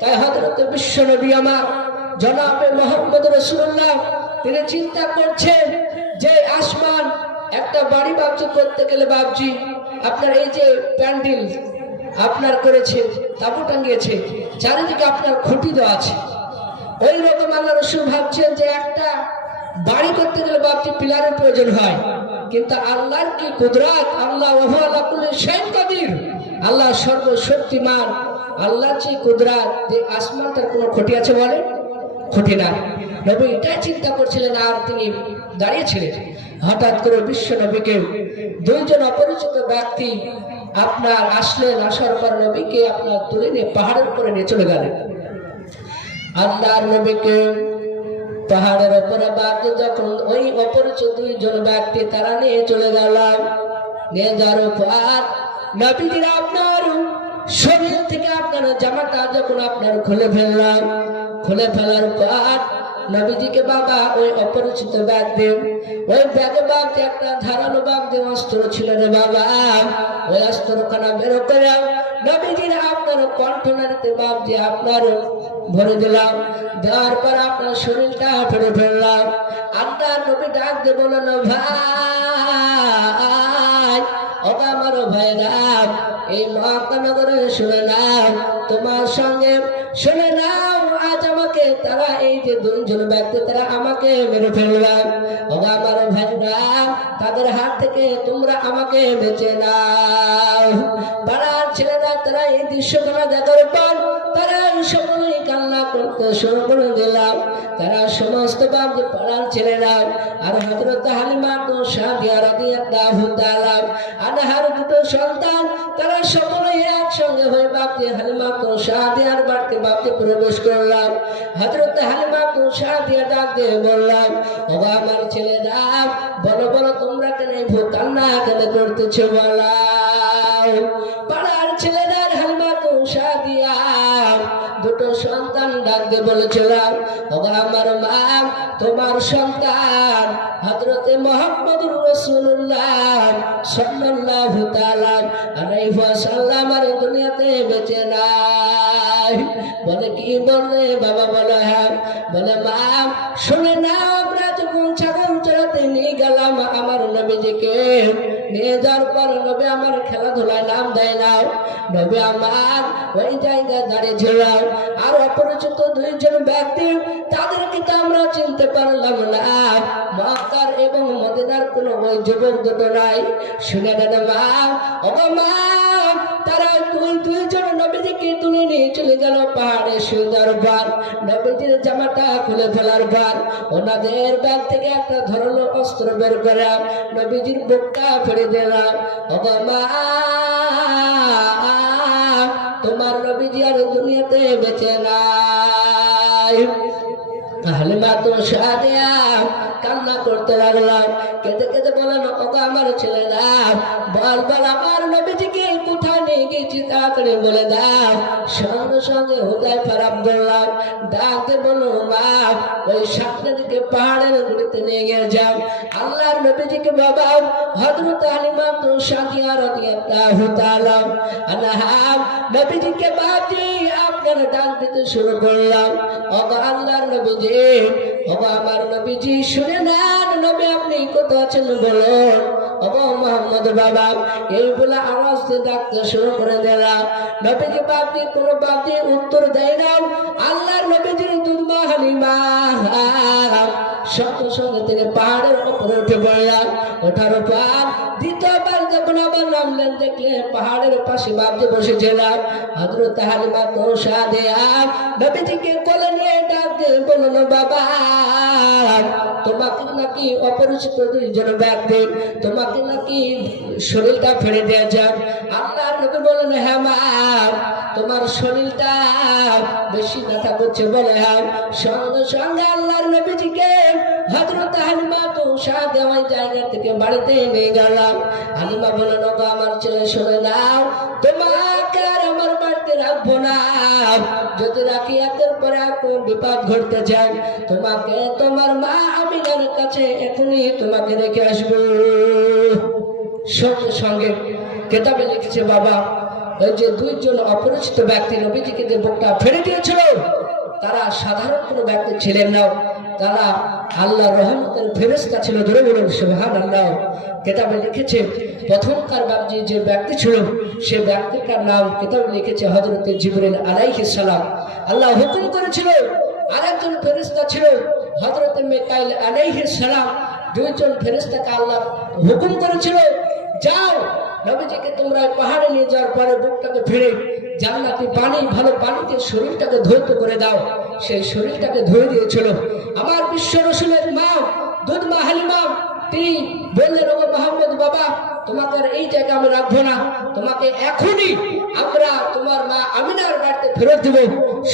তাই হযরত বিশ্ব নবী আমার জনাবে মুহাম্মদ রাসূলুল্লাহ তিনি চিন্তা করছেন যে আসমান একটা বাড়ি বাবজি করতে গেলে বাবজি আপনার এই যে প্যান্ডেল আপনার করেছে, তাবু টাঙ্গিয়েছে, চারিদিকে আপনার খুঁটি দেওয়া আছে। ওই রকম আল্লাহ রাসূল ভাবছেন যে একটা বাড়ি করতে গেলে বাবজি পিলারের প্রয়োজন হয়, কিন্তু আল্লাহর কি কুদরত, আল্লাহ ওয়া আলা কুল্লি শাইইন কাদির, আল্লাহ সর্বশক্তিমান, আল্লাহর যে কুদরত যে আসমানটার কোনো খুঁটি আছে বলে? খুঁটি না। নবী এটাই চিন্তা করছিলেন আর তিনি দাঁড়িয়েছিলেন। হঠাৎ করে বিশ্ব নবীকে দুইজন অপরিচিত ব্যক্তি আপনার আসলেন, আসার পর নবীকে আপনার তুলে নিয়ে পাহাড়ের উপরে নিয়ে চলে গেলেন। আল্লাহর নবীকে পাহাড়ের উপরে বাঁধে যখন ওই অপরিচিত দুইজন ব্যক্তি তারা নিয়ে চলে গেল, নিয়ে যাওয়ার পর নবীজির আপনার শরীর থেকে আপনার জামাটা যখন আপনার খুলে ফেললাম, খুলে ফেলার পর নবীজিকে বাবা ওই অপরিচিত ব্যাগ দিয়ে ওই ব্যাগে বাগতে একটা ধারালো বাগ দিয়ে অস্ত্র ছিল রে বাবা, ওই অস্ত্রখানা বেরো করে নবীজির আপনার কণ্ঠনারিতে বাগ দিয়ে আপনার ভরে দিলাম। দেওয়ার পর আপনার শরীরটা ফেলে ফেললাম। আপনার নবী ডাক দিয়ে বললেন, ভাই ওটা আমার ভাইরা এই মহানগরে শুনে নাও, তোমার সঙ্গে শুনে নাও, আজ আমাকে তারা এই যে দুইজন ব্যক্তি তারা আমাকে মেরে ফেললাম। ওগো আমার ভাইরা, তাদের হাত থেকে তোমরা আমাকে বেঁচে নাও। পাড়ার ছেলেরা তারা এই দৃশ্যখানা দেখার পর তারা সকলেই কান্না করতে শুরু করে দিলাম। তারা সমস্ত বাপ যে পাড়ার ছেলেরা আর হযরত হালিমা তো সাদিয়া রাদিয়াল্লাহু তাআলা আনহার দুটো সন্তান তারা সকলেই একসঙ্গে হয়ে বাপকে হালিমা তো সাদিয়ার বাড়িতে বাপকে প্রবেশ করলাম। হযরত হালিমা তো সাদিয়া ডাক দিয়ে বললাম, ওগো আমার ছেলেরা, বলো বলো তোমরা কেন এই কান্না কেন করতেছো বলাও। পাড়ার ছেলেরা হালিমা তো সাদিয়া দুটো সন্তান ডাক দিয়ে বলেছিলাম, ওগো আমার মা, তোমার সন্তান হযরতে মুহাম্মদুর রাসূলুল্লাহ সাল্লাল্লাহু তাআলা আলাইহি ওয়াসাল্লাম আর দুনিয়াতে বেঁচে নাই। বলে কি বলে বাবা? বলে হ্যাঁ। বলে মা শুনে নাও, আমরা যখন ছাগল চড়াতে নিয়ে গেলাম আমার নবীজিকে, নিয়ে যাওয়ার পর নবী আমার খেলাধুলায় নাম দেয় না। নবী আমার ওই জায়গায় দাঁড়িয়েছিল আর অপরিচিত দুইজন ব্যক্তি, তাদেরকে তো আমরা চিনতে পারলাম না। মক্কার এবং মদিনার কোনো ওই যুবক দুটো নাই। শুনে নেন মা, ওগো মা, তারা দুইজন নবীজিকে তুলে নিয়ে চলে গেল পাহাড়ে সুন্দর বার। নবীজির জামাটা খুলে ফেলার বার ওনাদের ব্যাগ থেকে একটা ধরলো অস্ত্র বের করে নবীজির বুকটা ফেলে দিলাম। ওগো মা, তোমার নবীজি আর দুনিয়াতে বেঁচে নাই। হালিমা তো সাদিয়া কান্না করতে লাগলাম, কেঁদে কেঁদে বলেন, ওগো আমার ছেলেরা, বল বল আমার নবীজিকে কোথায় নিয়ে গেছি তাড়াতাড়ি বলে দাও। সঙ্গে সঙ্গে হুযায়ফা আব্দুল্লাহ ডাকতে বলল, মা ওই সামনের দিকে পাহাড়ের গুড়িতে নিয়ে গিয়ে যাও। আল্লাহর নবীজিকে বাবা হযরত হালিমা তো সাদিয়া রাদিয়াল্লাহু তাআলা আনহা নবীজিকে বাজি আপনার ডাক দিতে শুরু করলাম, ওগো আল্লাহর নবীজি, ওগো আমার নবীজি শুনে নেন, নবী আপনি কোথায় আছেন বলুন। ওগো মুহাম্মদ বাবা, এই বলে আওয়াজ দিয়ে ডাকতে শুরু করে দিলাম। নবীজি বাপজি কোনো বাপজি উত্তর দেয় না। আল্লাহর নবীজির দুধমা হালিমা সঙ্গে সঙ্গে তিনি পাহাড়ের উপরে উঠে পড়লাম। ওঠার পর দ্বিতীয়বার যখন আবার নামলেন, দেখলে পাহাড়ের পাশে বাপজি বসেছিলাম। হযরত হালিমা তো সাদিয়া নবীজিকে কোলে নিয়ে ডাক দিয়ে বলল, বাবা তোমাকে নাকি অপরিচিত দুইজন ব্যক্তি তোমাকে নাকি শরীরটা ফেলে দিয়েছে। আল্লাহর নবী বলেন, হ্যাঁ মা, তোমার শরীরটা বেশি ব্যথা করছে বলে হ্যাঁ। সঙ্গে সঙ্গে আল্লাহর নবীজিকে হযরত হালিমা তো সাদিয়া ওই জায়গা থেকে বাড়িতে নিয়ে গেলাম। হালিমা বলেন, ওগো আমার ছেলে শুনে নাও, তোমাকে আর আমার বাড়িতে রাখবো না। যদি রাখি একের পর এক বিপদ ঘটতে চায় তোমাকে তোমার মা আমিনার কাছে এখনই তোমাকে রেখে আসবো। সঙ্গে সঙ্গে কেতাবে লিখেছে বাবা ওই যে দুইজন অপরিচিত ব্যক্তি নবীজিকে যে বুকটা ফেলে দিয়েছিল তারা সাধারণ কোনো ব্যক্তি ছিলেন না, তারা আল্লাহ রহমতের ফেরেশতা ছিল। ধরে বলুন সুবহানাল্লাহ। কেতাবে লিখেছে প্রথমকার যে ব্যক্তি ছিল সে ব্যক্তিটার নাম কেতাবে লিখেছে হযরত জিবরিল আলাইহিস সালাম। আল্লাহ হুকুম করেছিল আরেকজন ফেরেশতা ছিল হযরত মিকাইল আলাইহিস সালাম। দুইজন ফেরেশতাকে আল্লাহ হুকুম করেছিল যাও নবীজিকে তোমরা পাহাড়ে নিয়ে যাওয়ার পরে বুকটাকে ফিরে জান্নাতি পানি ভালো পানিতে শরীরটাকে ধৌত করে দাও। সেই শরীরটাকে ধুয়ে দিয়েছিল। আমার বিশ্ব রসুলের মা দুধ মা হালিমা তিনি বললেন ওগো মুহাম্মদ বাবা তোমাকে আর এই জায়গা আমি রাখবো না, তোমাকে এখনই আমরা তোমার মা আমিনার বাড়িতে ফেরত দেবো।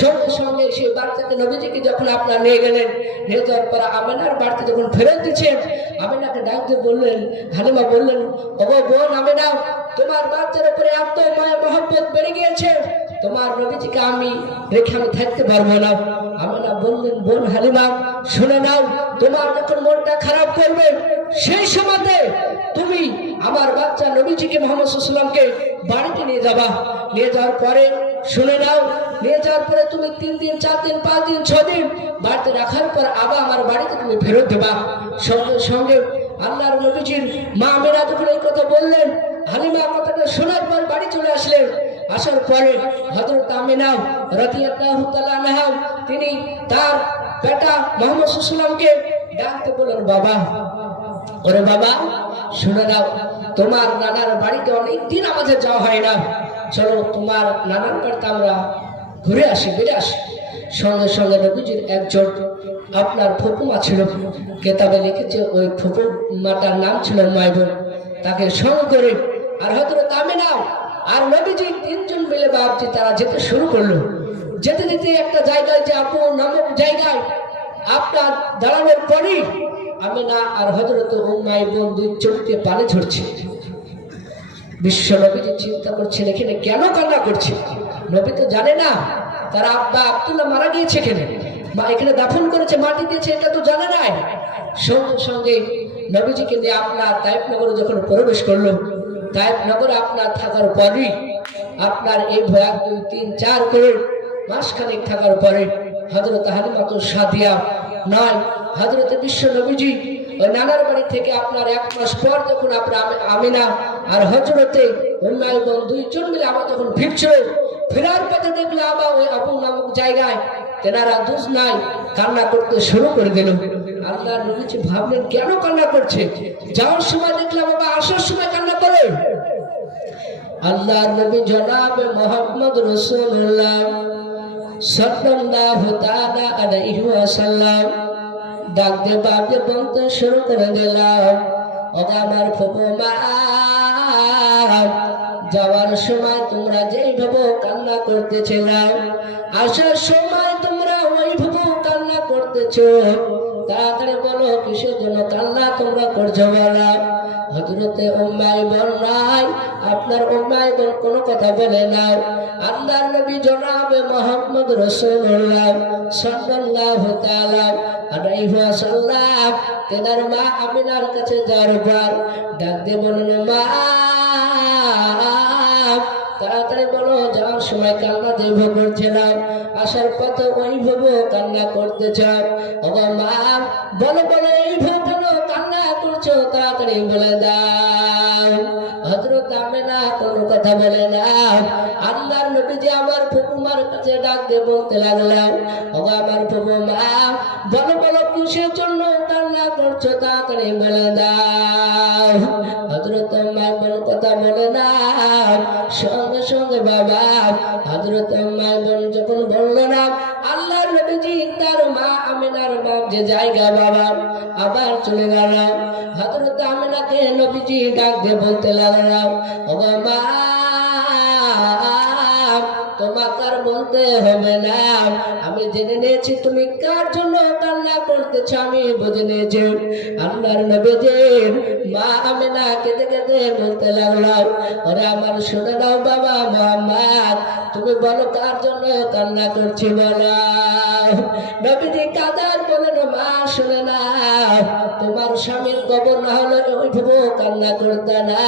সঙ্গে সঙ্গে সেই বাচ্চাকে নবীজিকে যখন আপনারা নিয়ে গেলেন, নিয়ে যাওয়ার পর আমিনার বাড়িতে যখন ফেরত দিচ্ছেন আমিনাকে ডাক দিয়ে বললেন, হালিমা বললেন ওগো বোন আমিনা তোমার বাচ্চার উপরে এত মায়া মহব্বত বেড়ে গিয়েছে, তোমার নবীজিকে আমি রেখে আমি থাকতে পারবো না। আমিনা বললেন বোন হালিমা শুনে নাও, তোমার যখন মনটা খারাপ করবে সেই সময়তে তুমি আমার বাচ্চা নবীজিকে মুহাম্মদ সাল্লাল্লাহু আলাইহি ওয়াসাল্লামকে বাড়িতে নিয়ে যাবা। নিয়ে যাওয়ার পরে শুনে নাও, নিয়ে যাওয়ার পরে তুমি 3 দিন 4 দিন 5 দিন 6 দিন বাড়িতে রাখার পর আবার আমার বাড়িতে তুমি ফেরত দেবা। সঙ্গে সঙ্গে আল্লাহর নবীজির মা আমিনা যখন এই কথা বললেন হালিমা কথাটা শোনার পর বাড়ি চলে আসলেন। আসার পরে হযরত আমিনা রাদিয়াল্লাহু তাআলা আনহা তিনি তার বেটা মুহাম্মদ সাল্লাল্লাহু আলাইহি ওয়াসাল্লামকে ডাকতে বললেন বাবা ওরে বাবা শুনে নাও, তোমার নানার বাড়িতে অনেক দিন আমাদের যাওয়া হয় না, চলো তোমার নানার বাড়িতে আমরা ঘুরে আসি বেড়ে আসি। সঙ্গে সঙ্গে নবীজির একজন আপনার ফুপুমা ছিল, কেতাবে লিখেছে ওই ফুপুমাটার নাম ছিল মাইবুন, তাকে সঙ্গে করে আর হযরত আমিনা আর নবীজি 3 জন মিলে বাপজি তারা যেতে শুরু করলো। যেতে যেতে একটা জায়গায় যে আপু নামক জায়গায় আপনার দাঁড়ানোর পরই আমিনা আর হযরত মাইবুন 2 চোখে পানি ঝরছে। বিশ্ব নবীজি চিন্তা করছেন এখানে কেন কান্না করছে, নবী তো জানে না তার আব্বা আব্দুল্লাহ মারা গিয়েছে, এখানে দাফন করেছে মাটি দিয়েছে এটা তো জানে না। সঙ্গে সঙ্গে নবীজিকে নিয়ে আপনার তায়েফ নগরে যখন প্রবেশ করলো, তায়েফ নগরে আপনার থাকার পরই আপনার এই ভয়াক 2 3 4 করে মাসখানেক থাকার পরে হযরত হালিমাতুস সাদিয়া নয় হযরত বিশ্ব নবীজি ওই নানার বাড়ি থেকে আপনার 1 মাস পর যখন আপনার আমিনা আর হযরতে উম্মাইবন 2 জন মিলে আবার যখন ফিরছিল, ফেরার পথে দেখলে আবার ওই আপু নামক জায়গায় তেনারা দুজ নাই কান্না করতে শুরু করে দিল। আল্লাহর নবীজি ভাবলেন কেন কান্না করছে, যাওয়ার সময় দেখলাম বাবা আসার সময় কান্না করে। আল্লাহর নবী জনাবে মুহাম্মদ রাসূলুল্লাহ সাল্লাল্লাহু তাআলা আলাইহি ওয়াসাল্লাম ডাক দিয়ে বাপকে বলতে শুরু করে দিলাম ওগো আমার ফুপুমা যাওয়ার সময় তোমরা যেইভাবে কান্না করতেছিলাম আসার সময় তোমরা ওইভাবে কান্না করতেছো, তাড়াতাড়ি বলো কিসের জন্য কান্না তোমরা করছো বলো। হযরতে উম্মাইবন নাই আপনার উম্মাইবন কোনো কথা বলে না। আল্লাহর নবী জনাবে মুহাম্মদ রাসূলুল্লাহ সাল্লাল্লাহু তাআলা আলাইহি ওয়াসাল্লাম তেনার মা আমিনার কাছে যাওয়ার পর ডাক দিয়ে বললেন মা তাড়াতাড়ি বলো যাওয়ার সময় কান্না যেভাবে করছিলাম আসার পথে ওইভাবে কান্না করতেছ। ওগো মা বলো বলো এইভাবে কান্না করছো তাড়াতাড়ি বলে দাও। হযরত আমিনা কোনো কথা বলে না। আল্লাহর নবীজি আমার ফুপুমার কাছে ডাক দিয়ে বলতে লাগলাম ওগো আমার ফুপুমা বলো বলো কিসের জন্য কান্না করছো তাড়াতাড়ি বলে দাও। হযরত মাইবুন কথা বলে না। সঙ্গে সঙ্গে বাবা হযরত মাইবুন যখন বলল না আল্লাহর নবীজি তার মা আমিনার বাপ যে জায়গা বাবা আবার চলে গেল। হযরত আমিনাকে নবীজি ডাক দিয়ে বলতে লাগলাম ওগো মা তোমাকে আর বলতে হবে না, আমি জেনে নিয়েছি তুমি কার জন্য কান্না করতেছো, আমি বুঝে নিয়েছি। আল্লাহর নবীজির মা আমিনা কেঁদে কেঁদে বলতে লাগলাম ওরে আমার শুনে নাও বাবা মুহাম্মদ তুমি বলো কার জন্য কান্না করছি বলো। নবীজি কাদার বলেন মা শুনে না, তোমার স্বামীর কবর না হলে ওইভাবে কান্না করতে না।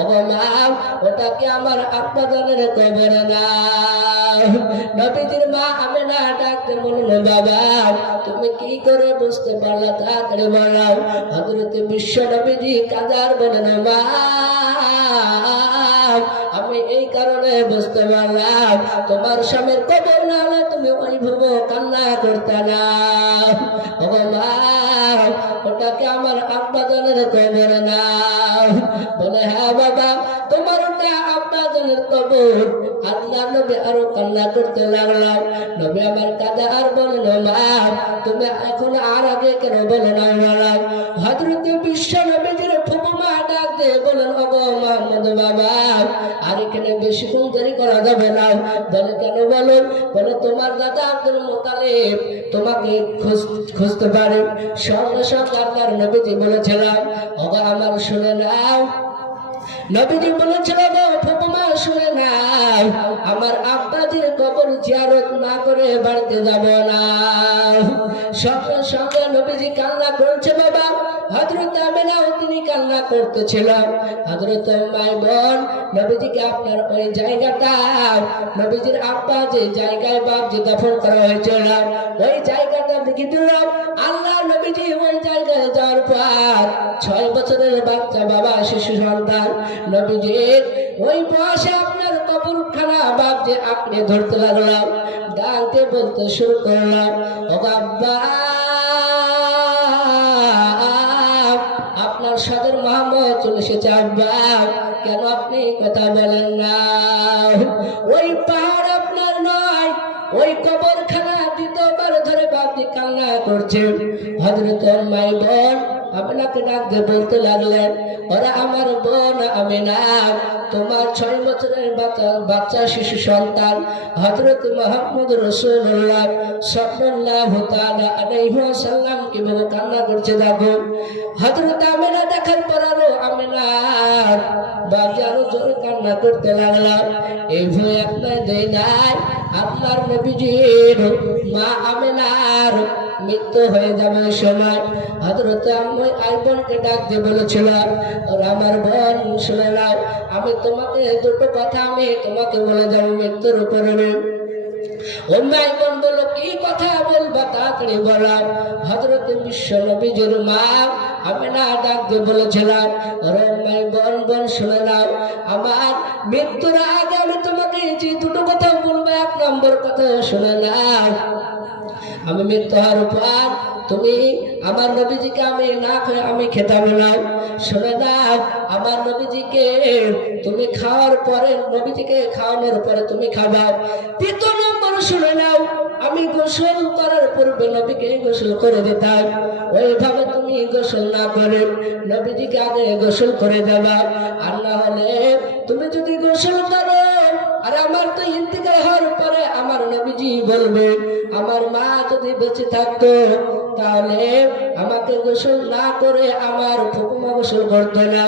ও মা, ওটা কি আমার আব্বা জানের কবর না? নবীজির মা আমেনা ডাকতে বলল, বাবা তুমি কি করে বুঝতে পারলা, তাড়াতাড়ি বলাও। হযরত বিশ্ব নবীজি কাদার বলেন মা, আমি এই কারণে বুঝতে পারলাম তোমার স্বামীর কবর না হলে তুমি ওইভাবে কান্না করতে না। ও মা, ওটাকে আমার আব্বা জানের কবর না? বলে হ্যাঁ বাবা, তোমার ওটা আব্বা জানের কবর। আল্লাহ নবী আরো কান্না করতে লাগলাম। নবী আমার কাঁদে আর বলেন মা, তুমি এখন আর আগে কেন বলে না? বললাম হযরত বিশ্ব নবীজির ফুফু মা ডাক দিয়ে বলেন, ওগো মুহাম্মদ বাবা, আর এখানে বেশিক্ষণ দেরি করা যাবে না। বলে কেন? বলুন। বলে তোমার দাদা আব্দুল মুত্তালিব তোমাকে খুঁজতে পারে। সঙ্গে সঙ্গে আল্লাহর নবীজি বলেছিলাম, ওগো আমার শুনে নাও। নবীজি বলেছিলেন, ফুফু মা শুনে নাও, আমার আব্বাজির কবর জিয়ারত না করে বাড়িতে যাব না। সঙ্গে সঙ্গে নবীজি কান্না করছে বাবা। হযরত আমিনাও তিনি কান্না করতেছিলেন। হযরত মাই বোন, নবীজিকে আপনার ওই জায়গাটা, নবীজির আব্বা যে জায়গায় বাপ যে দফন করা হয়েছিল ওই জায়গাটা দেখে দিলাম। আল্লাহ নবীজি ওই জায়গায় যাওয়ার পর 6 বছরের বাচ্চা বাবা, শিশু সন্তান নবীজির ওই বয়সে আপনার কবরখানা বাপ যে আপনি ধরতে লাগলাম, ডাকতে বলতে শুরু করলাম, ও আব্বা, আপনার সদর মোহাম্মদ চলে এসেছে আব্বা, কেন আপনি কথা বলেন না? ওই পাহাড় আপনার নয়, ওই কবরখানা দ্বিতীয়বার ধরে বাপজি কান্না করছে। হযরত মাই বোন আপনাকে ডাক দিয়ে বলতে লাগলেন, ওরা আমার বোন আমিনা, তোমার 6 বছরের বাচ্চা শিশু সন্তান হযরত মুহাম্মদ রাসূলুল্লাহ সাল্লাল্লাহু তাআলা আলাইহি ওয়াসাল্লাম কিভাবে কান্না করছে দেখো। হযরত আমিনা দেখার পর আরো আমিনার বাচ্চা আরো জোরে কান্না করতে লাগলাম। এই ভয় আপনার দেয় নাই, আপনার নবীজির মা আমিনার মৃত্যু হয়ে যাবে সময় হযরত আম্মু আইবনকে ডাক দিয়ে বলেছিলাম, আর আমার বোন শুনে নাও, আমি তোমাকে দুটো কথা আমি তোমাকে বলে যাব মৃত্যুর উপরে। উম্মে আইবন বলল, কি কথা বলবা, তাড়াতাড়ি বলাম। হযরত বিশ্ব নবীজির মা আমিনা ডাক দিয়ে বলেছিলাম, আরে উম্মে আইবন বোন শুনে নাও, আমার মৃত্যুর আগে আমি তোমাকে যে দুটো কথা বলবো, 1 নম্বর কথা শুনে নাও, আমি মৃত্যু হওয়ার পর তুমি আমার নবীজিকে আমি না খেয়ে আমি খেতাম না। শুনে নাও, আমার নবীজিকে তুমি খাওয়ার পরে, নবীজিকে খাওয়ানোর পরে তুমি খাবাও। 3 নম্বর শুনে নাও, আমি গোসল করার পূর্বে নবীকে গোসল করে দিতাম। ওইভাবে তুমি গোসল না করে নবীজিকে আগে গোসল করে দেবা। আর না হলে তুমি যদি গোসল করো আর আমার তো ইন্তিকাল হওয়ার পরে আমার নবীজি বলবে, আমার মা যদি বেঁচে থাকতো তাহলে আমাকে গোসল না করে আমার ফুফুমা গোসল করতো না।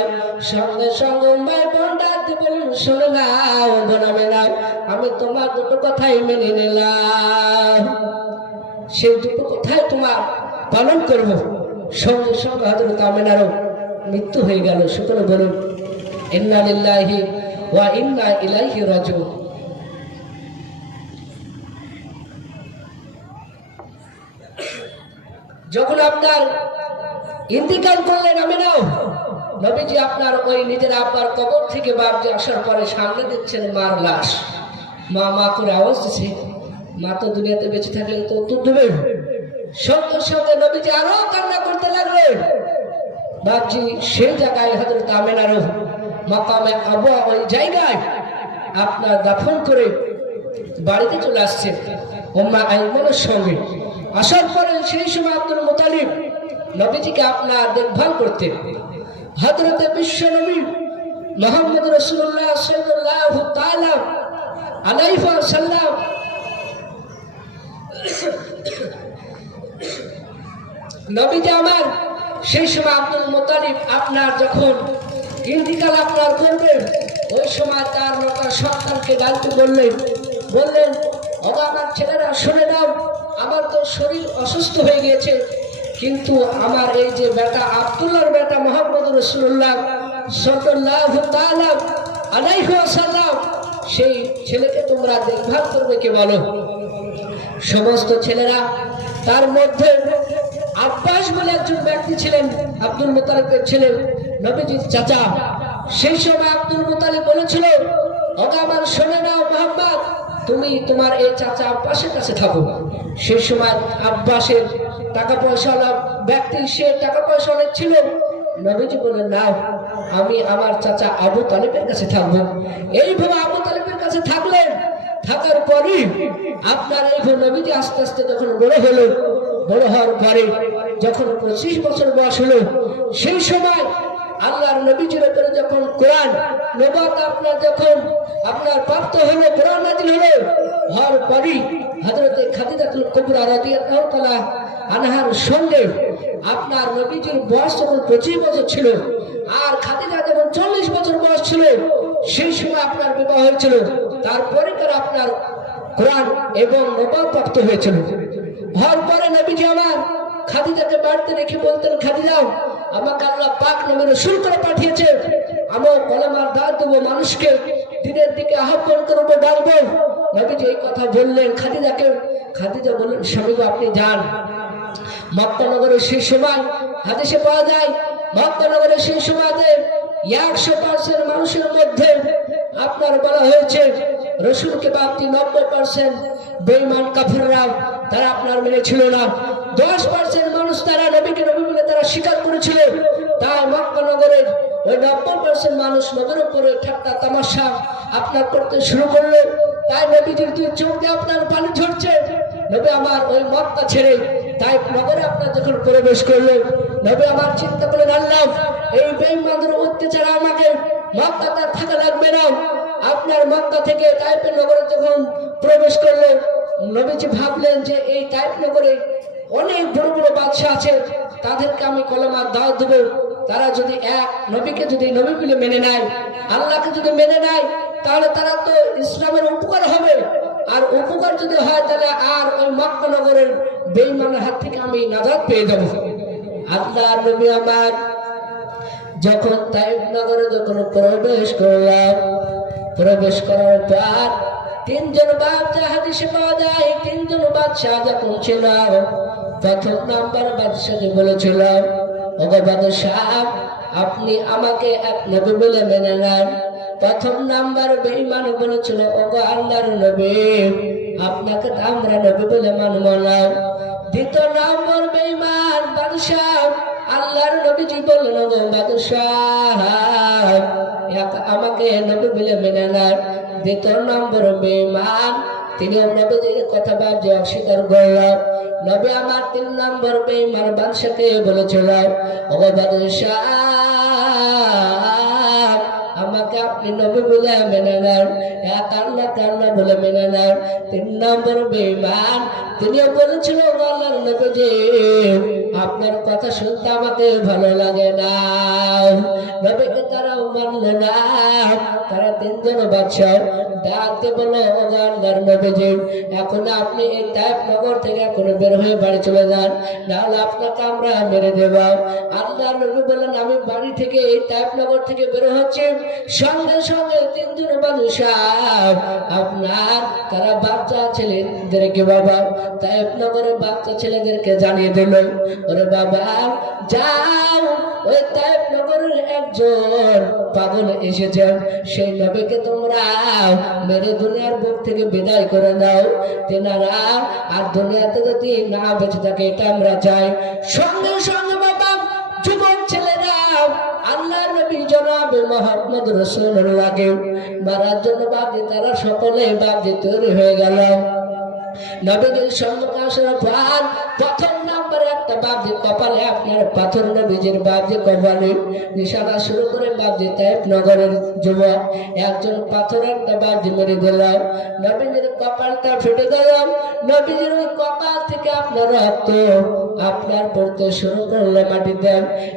সঙ্গে সঙ্গে মাই বোন ডাকতে বলুন, শোনো না বোনাবে না, আমি তোমার দুটো কথাই মেনে নিলাম, সেই দুটো কথাই তোমার পালন করব। সঙ্গে সঙ্গে হযরত আমিনারও মৃত্যু হয়ে গেল। সকলে বলুন ইন্না লিল্লাহি ওয়া ইন্না ইলাইহি রাজিউন। যখন আপনার ইন্তিকাল করলেন আমিনাও, নবীজি আপনার ওই নিজের আব্বার কবর থেকে বাপজি আসার পরে সামনে দেখছেন মার লাশ। মা মা করে আওয়াজ দিচ্ছে, মা তো দুনিয়াতে বেঁচে থাকলে তো উত্তর দেবে। সঙ্গে সঙ্গে নবীজি আরো কান্না করতে লাগলেন। বাপজি সেই জায়গায় হযরত আমিনারও মাকামে আবুয়া ওই জায়গায় আপনার দাফন করে বাড়িতে চলে আসছেন উম্মে আইমনের সঙ্গে। আসার পরে সেই সময় আব্দুল মুত্তালিব নবীজিকে আপনার দেখভাল করতেন। হযরত বিশ্ব নবী মুহাম্মদ রাসূলুল্লাহ সাল্লাল্লাহু তাআলা আলাইহি ওয়াসাল্লাম নবীজি আমার সেই সময় আব্দুল মুত্তালিব আপনার যখন ইন্তিকাল আপনার করবেন, ওই সময় তার নটা সন্তানকে ডাকতে বললেন, ওগো আমার ছেলেরা শুনে নাও, আমার তো শরীর অসুস্থ হয়ে গিয়েছে, কিন্তু আমার এই যে বেটা আব্দুল্লাহর বেটা মুহাম্মদ রাসূলুল্লাহ সাল্লাল্লাহু তাআলা আলাইহি ওয়াসাল্লাম, সেই ছেলেকে তোমরা দেখভাল করবে কে বলো? সমস্ত ছেলেরা, তার মধ্যে আব্বাস বলে একজন ব্যক্তি ছিলেন, আব্দুল মুতালিবের ছেলে, নবীজির চাচা। সেই সময় আব্দুল মুতালিব বলেছিল, ওগো আমার শোনে নাও মুহাম্মদ, তুমি তোমার এই চাচা আব্বাসের কাছে থাকো। সেই সময় আব্বাসের টাকা পয়সাওয়ালা ব্যক্তি, সে টাকা পয়সা অনেক ছিল। নবীজি বললেন, না, আমি আমার চাচা আবু তালিবের কাছে থাকবো। এইভাবে আবু তালিবের কাছে থাকলেন। থাকার পরে আপনার এইভাবে নবীজি আস্তে আস্তে যখন বড় হলো, বড় হওয়ার পরে যখন 25 বছর বয়স হলো, সেই সময় আল্লাহর নবীজির উপরে যখন কোরআন নবুয়ত আপনার প্রাপ্ত হলো, কোরআন নাযিল হলো, হওয়ার পরে হযরত খাদিজাতুল কুবরা রাদিয়াল্লাহু তাআলা আনহার সঙ্গে আপনার নবীজির বয়স যখন 25 বছর ছিল, আর খাদিজা যখন 40 বছর বয়স ছিল, সেই সময় আপনার বিবাহ হয়েছিল। তারপরে তার আপনার কোরআন এবং নবুয়ত প্রাপ্ত হয়েছিল। হওয়ার পরে নবীজি আমার খাদিজাকে বাড়িতে রেখে বলতেন, খাদিজা, আমাকে আল্লাহ পাক নবী রাসূল করে পাঠিয়েছে, আমার কলেমার দাওয়াত দেবো, মানুষকে দ্বীনের দিকে আহ্বান করবো, ডাকবো। নবীজি এই কথা বললেন খাদিজাকে। খাদিজা বললেন, স্বামী গো, আপনি যান। মক্কা নগরে সেই সময় হাদিসে পাওয়া যায়, মক্কা নগরে সেই সময়তে 100% মানুষের মধ্যে আপনার বলা হয়েছে রসুলকে বাদী 90% বেঈমান কাফেররা তারা আপনার মেনে ছিল না। 10% মানুষ তারা নবীকে নবী বলে তারা স্বীকার করেছিল। তাই মক্কা নগরের ওই 90% মানুষ নবীর উপরে ঠাট্টা তামাশা আপনার করতে শুরু করলো। তাই নবীজির দুই চোখ দিয়ে আপনার পানি ঝরছে। নবী আমার ওই মক্কা ছেড়ে তাই নগরে আপনার যখন প্রবেশ করলেন, নবী আমার চিন্তা করলেন, আল্লাহ, এই বেঈমানদের অত্যাচার আমাকে মক্কাতে থাকা লাগবে না। আপনার মক্কা থেকে তাইফ নগরে যখন প্রবেশ করলেন, নবীজি ভাবলেন যে এই তাইফ নগরে অনেক বড় বড় বাদশা আছে, তাদেরকে আমি কলেমার দাওয়াত দেব। তারা যদি এক নবীকে যদি নবী বলে মেনে নেয়, আল্লাহকে যদি মেনে নেয়, তাহলে তারা তো ইসলামের উপকার হবে। আর উপকার যদি হয়, তাহলে আর ওই মক্কা নগরের বেঈমানের হাত থেকে আমি নাজাত পেয়ে যাব। আল্লাহর নবী আমার যখন তাইফ নগরে যখন প্রবেশ করলাম, প্রবেশ করার পর 3 জন বাদশা হাদিসে পাওয়া যায়, 3 জন বাদশা যখন ছিল, প্রথম নাম্বার বাদশাকে বলেছিল, ওগো বাদশাহ, আপনি আমাকে এক নবী বলে মেনে নেন। প্রথম নাম্বার বেঈমান বলেছিল, ওগো আল্লাহর নবী, আপনাকে আমরা নবী বলে মানব না। দ্বিতীয় নম্বর বেঈমান বাদশাহ আল্লাহর নবীজি বললেন, ওগো বাদশাহ, আমাকে নবী বলে মেনে নেন। দ্বিতীয় নম্বর বেঈমান তিনি নবীজির কথা ভাবতে অস্বীকার করলেন। নবী আমার 3 নম্বর বেঈমান বাদশাকে বলেছিল, ওগো বাদশাহ, আমাকে আপনি নবী বলে মেনে নেন, এক আল্লাহ বলে মেনে নেন। 3 নম্বর বেঈমান তিনিও বলেছিল, আল্লাহর নবীজি, আপনার কথা শুনতে আমাকে ভালো লাগে না। নবীকে তারা মানল না। তারা 3 জন বাদশা ডাকতে বলল, ওগো আল্লাহর নবীজি, এখন আপনি এই তাইফ নগর থেকে এখন বের হয়ে বাড়ি চলে যান, নাহলে আপনাকে আমরা মেরে দেব। আল্লাহর নবী বললেন, আমি বাড়ি থেকে এই তাইফ নগর থেকে বের হচ্ছি, সঙ্গে সঙ্গে 3 জন বাদশা আপনার তারা বাচ্চা ছেলেদেরকে, বাবা তাইফ নগরের বাচ্চা ছেলেদেরকে জানিয়ে দিল, ওরে বাবা, যাও, ওই তাইফ নগরের একজন পাগল এসেছেন, সেই নবীকে তোমরা মেরে দুনিয়ার বুক থেকে বিদায় করে দাও। তেনারা আর দুনিয়াতে যদি না বেঁচে থাকে, এটা আমরা চাই। সঙ্গে সঙ্গে বাবা যুবক ছেলেরা আল্লাহর নবী জনাবে মুহাম্মদ রাসূলুল্লাহকে মারার জন্য বাদে তারা সকলে বাদে তৈরি হয়ে গেল। নবীজির সম্মুখে আসার পর প্রথম নাম্বারে একটা বাবজি কপালে আপনার পাথর, নবীজির বাবজি কপালে নিশানা শুরু করে বাবজি তাইফ নগরের যুবক একজন পাথর একটা বাবজি মেরে দিলাম, নবীজির কপালটা ফেটে গেল, নবীজির ওই কপাল থেকে আপনার রক্ত আপনার পড়তে শুরু করলো মাটিতে।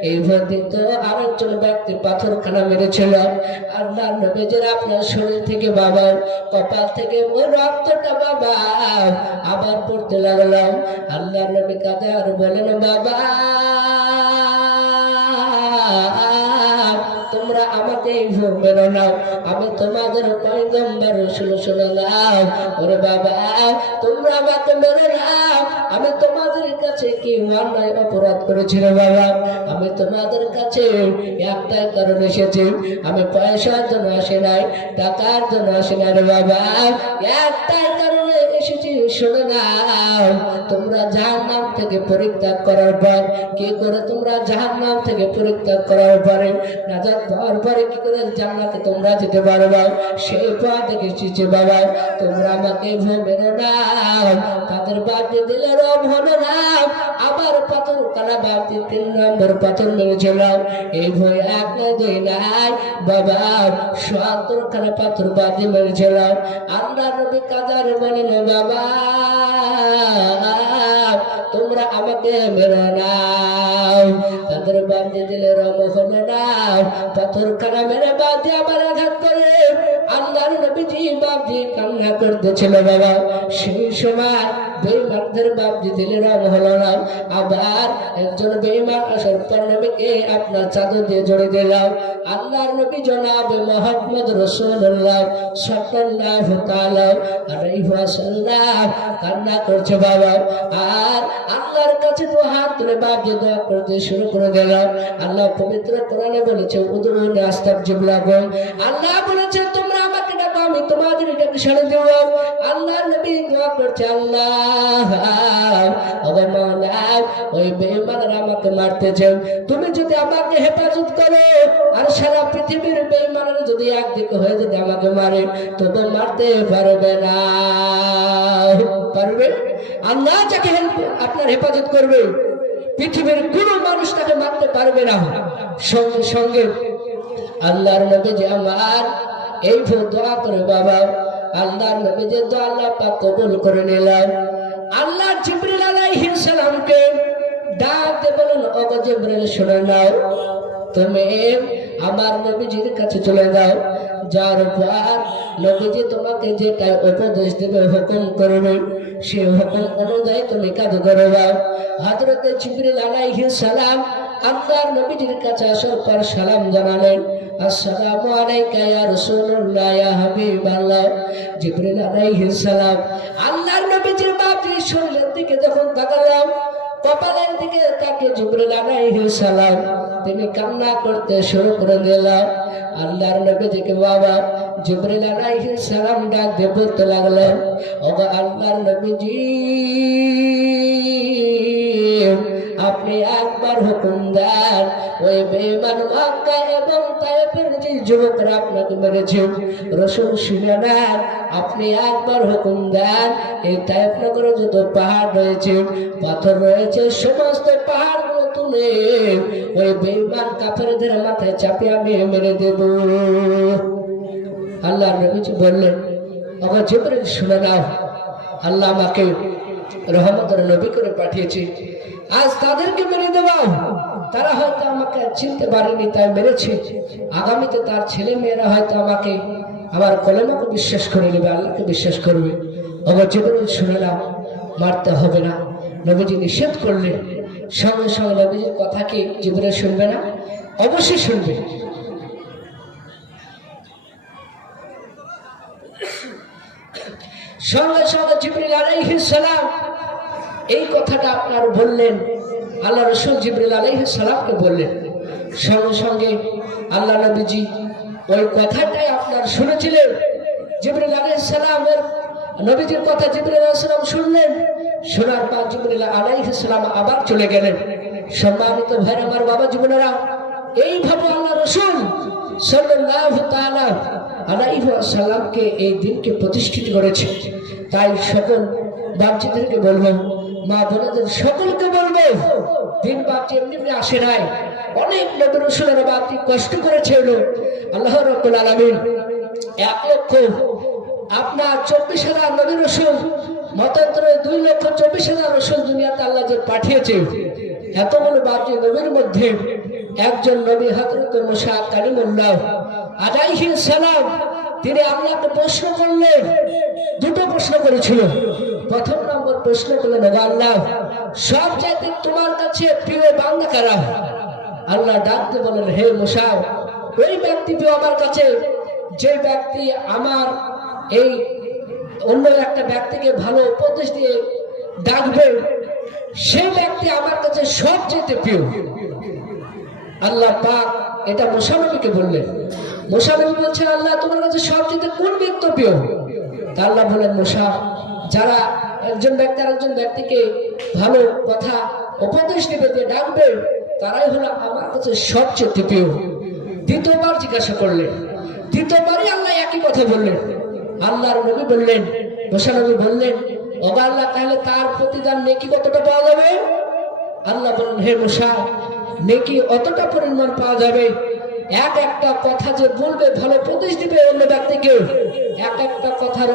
এইভাবে তো আরেকজন ব্যক্তি পাথরখানা মেরেছিল, আল্লাহ নবীজির আপনার শরীর থেকে বাবা কপাল থেকে ওই রক্তটা বাবা আবার পড়তে লাগলাম। আল্লাহ নবী কাঁদে আর বলেন, বাবা তোমরা আমাকে মেরো নাও, আমি তোমাদের পয়গম্বর রাসূল শুনে নাও। ওরে বাবা তোমরা আমাকে মেরো নাও, আমি তোমাদের কাছে কি অন্যায় অপরাধ করেছি রে বাবা? আমি তোমাদের কাছে একটাই কারণ এসেছি, আমি পয়সার জন্য আসি নাই, টাকার জন্য আসি নাই রে বাবা, একটাই কারণে এসেছি, শুনে নাও। তোমরা জাহান্নাম থেকে পরিত্যাগ করার পর কি করে, তোমরা জাহান্নাম থেকে পরিত্যাগ করার পরে নাজাত পাওয়ার পরে কি করে জান্নাতে তোমরা যেতে পারবে, সেই পথ দেখেছি বাবা। তোমরা আমাকে মেরো নাও, তাদের বাড়ি দিলে রব হলো না, আবার পাথর কানা বাড়তি 3 নম্বর পাথর মেরেছিলাম। এই ভয় এক নাই দুই নাই বাবা 70 খানা পাথর বাড়ি মেরেছিলাম। আল্লাহ নবী কাদার বলেন, বাবা তোমরা আমাকে মেরো নাও, তাদের বাড়ি দিলে রব হলো না, পাথর খানা মেরে বাড়ি আবার আঘাত করে আল্লাহর নবীজি বাপজি কান্না করতেছিল বাবা। সেই সময় বেঈমানদের বাপজি দিলে রং হলো না, আবার একজন বেঈমান আসার পর নবীকে আপনার চাদর দিয়ে জড়িয়ে দিলাম। আল্লাহর নবী জনাবে মুহাম্মদ রাসূলুল্লাহ সাল্লাল্লাহু তাআলা আলাইহি ওয়াসাল্লাম কান্না করছে বাবা। আর আল্লাহর কাছে তো হাত তুলে বাপজি দোয়া করতে শুরু করে দিলাম। আল্লাহ পবিত্র কোরআনে বলেছে, উদুরুনি আস্তাগফির লাকুম, আল্লাহ বলেছে তোমরা আমাকে ডাকো আমি তোমাদের এটাকে সাড়ে দেব। আল্লাহ নবী দোয়া করছে, আল্লাহ ওই বেঈমানরা আমাকে মারতেছে, তুমি যদি আমাকে হেফাজত করো আর সারা পৃথিবীর বেঈমানরা যদি একদিকে হয়ে যদি আমাকে মারে তবে মারতে পারবে না। পারবে? আল্লাহ যাকে আপনার হেফাজত করবে পৃথিবীর কোন মানুষ তাকে মারতে পারবে না। সঙ্গে সঙ্গে আল্লাহর নবী যে আমার এই দোয়া করে বাবা, আল্লাহর নবী যে দোয়া আল্লাহ পাক কবুল করে নিলাম। আল্লাহ জিবরিল আলাইহিস সালামকে ডাক দিয়ে বলেন, ওগো জিবরিল শুনে নাও, তুমি আমার নবীজির কাছে চলে যাও, যার পর নবীজি তোমাকে যেটা উপদেশ দেবে হুকুম করবে সেই হুকুম অনুযায়ী তুমি কাজ করে দাও। হযরত জিবরিল আলাইহিস সালাম আল্লাহর নবীজির কাছে আসার পর সালাম জানালেন, আসসালামু আলাইকা ইয়া রাসূলুল্লাহ ইয়া হাবিবাল্লাহ। জিবরিল আলাইহিস সালাম আল্লাহর নবীজির বাপজির শরীরের দিকে যখন তাকালাম, কপালের দিকে তাকে জিবরিল আলাইহিস সালাম তিনি কান্না করতে শুরু করে দিলেন। আল্লাহর নবীজিকে বাবা জিবরিল আলাইহিস সালাম ডাক দিয়ে বলতে লাগলেন, ওগো আল্লাহর নবীজি আপনি একবার হুকুম দেন, ওই বেঈমান মক্কা এবং তায়েফের যে যুবকরা আপনাকে মেরেছে রাসূল শুনে নেন, আপনি একবার হুকুম দেন, এই তায়েফ নগরে যত পাহাড় রয়েছে পাথর রয়েছে সমস্ত পাহাড়গুলো তুলে ওই বেঈমান কাফেরদের মাথায় চাপিয়ে আমি মেরে দেব। আল্লাহ নবীজি বললেন, ওগো জিবরিল শুনে নাও, আল্লাহ আমাকে রহমতের নবী করে পাঠিয়েছে, আজ তাদেরকে মেরে দেবো। তারা হয়তো আমাকে চিনতে পারেনি তাই মেরেছে, আগামীতে তার ছেলে মেয়েরা হয়তো আমাকে আমার কলেমাকে বিশ্বাস করে নেবে, আল্লাহকে বিশ্বাস করবে। ওগো জিবরিল শুনে নাও, মারতে হবে না। নবীজি নিষেধ করলেন। সঙ্গে সঙ্গে নবীজির কথা কি জিবরিল শুনবে না? অবশ্যই শুনবে। সঙ্গে সঙ্গে জিবরিল আলাইহিস সালাম এই কথাটা আপনার বললেন, আল্লাহ রাসূল জিবরিল আলাইহিস সালামকে বললেন। সঙ্গে সঙ্গে আল্লাহ নবীজি ওই কথাটাই আপনার শুনেছিলেন। জিবরিল আলাইহিস সালামের নবীজির কথা জিবরিল আলাইহিস সালাম শুনলেন। শোনার পর জিবরিল আলাইহিস সালাম আবার চলে গেলেন। সম্মানিত ভাই আমার বাবা জীবনেরা, এইভাবে আল্লাহ রাসূল সাল্লাল্লাহু তাআলা আলাইহি ওয়াসাল্লামকে এই দিনকে প্রতিষ্ঠিত করেছে। তাই সকল বাচ্চাদেরকে বলবো, মা বোনেদের সকলকে বলবো, দিন বাপটি এমনি এমনি আসে নাই। অনেক নবী রাসূলেরা বাপটি কষ্ট করেছিল। আল্লাহ রাব্বুল আলামিন 1,24,000 নবী রাসূল, মতান্তরে 2,24,000 রাসূল দুনিয়াতে আল্লাহ যে পাঠিয়েছে, এতগুলো বাপটি নবীর মধ্যে একজন নবী হযরত মুসা কালিমুল্লাহ আলাইহিস সালাম, তিনি আল্লাহকে প্রশ্ন করলেন। দুটো প্রশ্ন করেছিল। প্রথম নম্বর প্রশ্ন করলেন, আল্লাহ, সবচাইতে তোমার কাছে প্রিয় বান্দা কারা? আল্লাহ ডাকতে বলেন, হে মুসা, ওই ব্যক্তি প্রিয় আমার কাছে যে ব্যক্তি আমার এই অন্য একটা ব্যক্তিকে ভালো উপদেশ দিয়ে ডাকবে, সেই ব্যক্তি আমার কাছে সবচেয়ে প্রিয়। আল্লাহ পাক এটা মুসা নবীকে বললেন। মুসা নবী বলছেন, আল্লাহ তোমার কাছে সবচেয়ে কোন ব্যক্তি প্রিয়? তা আল্লাহ বলেন, মুসা, যারা একজন ব্যক্তি আর একজন ব্যক্তিকে ভালো কথা উপদেশ দিবে, দিয়ে ডাকবে, তারাই হলো আমার কাছে সবচেয়ে প্রিয়। দ্বিতীয়বার জিজ্ঞাসা করলেন। দ্বিতীয়বারই আল্লাহ একই কথা বললেন। আল্লাহর নবী বললেন, মুসা নবী বললেন, ও আল্লাহ, তাহলে তার প্রতিদান নেকি কতটা পাওয়া যাবে? আল্লাহ বললেন, হে মুসা, নেকি অতটা পরিমাণ পাওয়া যাবে, এক একটা কথা যে বলবে, ভালো উপদেশ দিবে অন্য ব্যক্তিকে, এক একটা কথার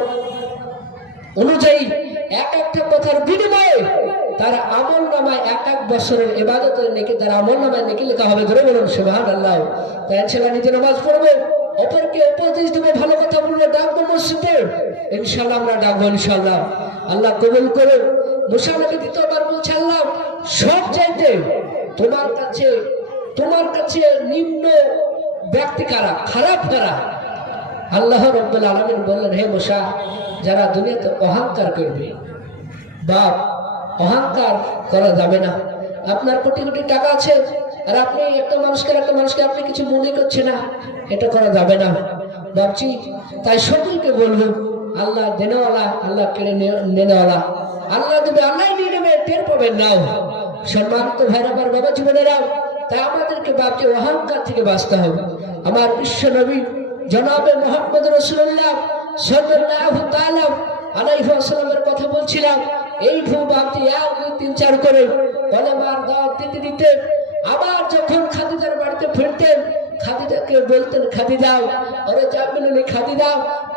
অনুযায়ী, এক একটা কথার বিনিময়ে তার আমল নামায় 1 বছরের ইবাদতের নেকি, তার আমল নামায় নেকি লেখা হবে। ধরে বলুন সুবহানাল্লাহ। তাই ছেলে নিজে নামাজ পড়বে, অপরকে উপদেশ দেবে, ভালো কথা বলবে, ডাকবো মসজিদে, ইনশাআল্লাহ আমরা ডাকবো ইনশাআল্লাহ। আল্লাহ কবুল করে। মুসা নবী দ্বিতীয়বার বলছে, আল্লাহ, সব চাইতে তোমার কাছে নিম্ন ব্যক্তি কারা, খারাপ কারা? আল্লাহ রাব্বুল আলামিন বললেন, হে মুসা, যারা দুনিয়াতে অহংকার করবে, বাপ, অহংকার করা যাবে না। আপনার কোটি কোটি টাকা আছে, আর আপনি একটা মানুষকে আপনি কিছু মনে করছেন না, এটা করা যাবে না বাপজি। তাই সকলকে বলবো, আল্লাহ দেনেওয়ালা, আল্লাহ কেড়ে নেওয়ালা, আল্লাহ দেবে, আল্লাহ নিয়ে নেবে, টের পাবেন নাও। সম্মানিত ভাইরা, আমার বাবা জীবনেরাও, তাই আমাদেরকে বাপজি অহংকার থেকে বাঁচতে হবে। আমার বিশ্ব নবী জনাবে মুহাম্মদ রাসূলুল্লাহ সাল্লাল্লাহু তাআলা আলাইহি ওয়াসাল্লামের কথা বলছিলাম। এই বাপজি 1, 2, 3, 4 করে কলেমার দাওয়াত দিতে দিতে আবার যখন খাদিজার বাড়িতে ফিরতেন, খাদিজাকে বলতেন, খাদিজা, ওরে জামিনুনি, খাদিজা,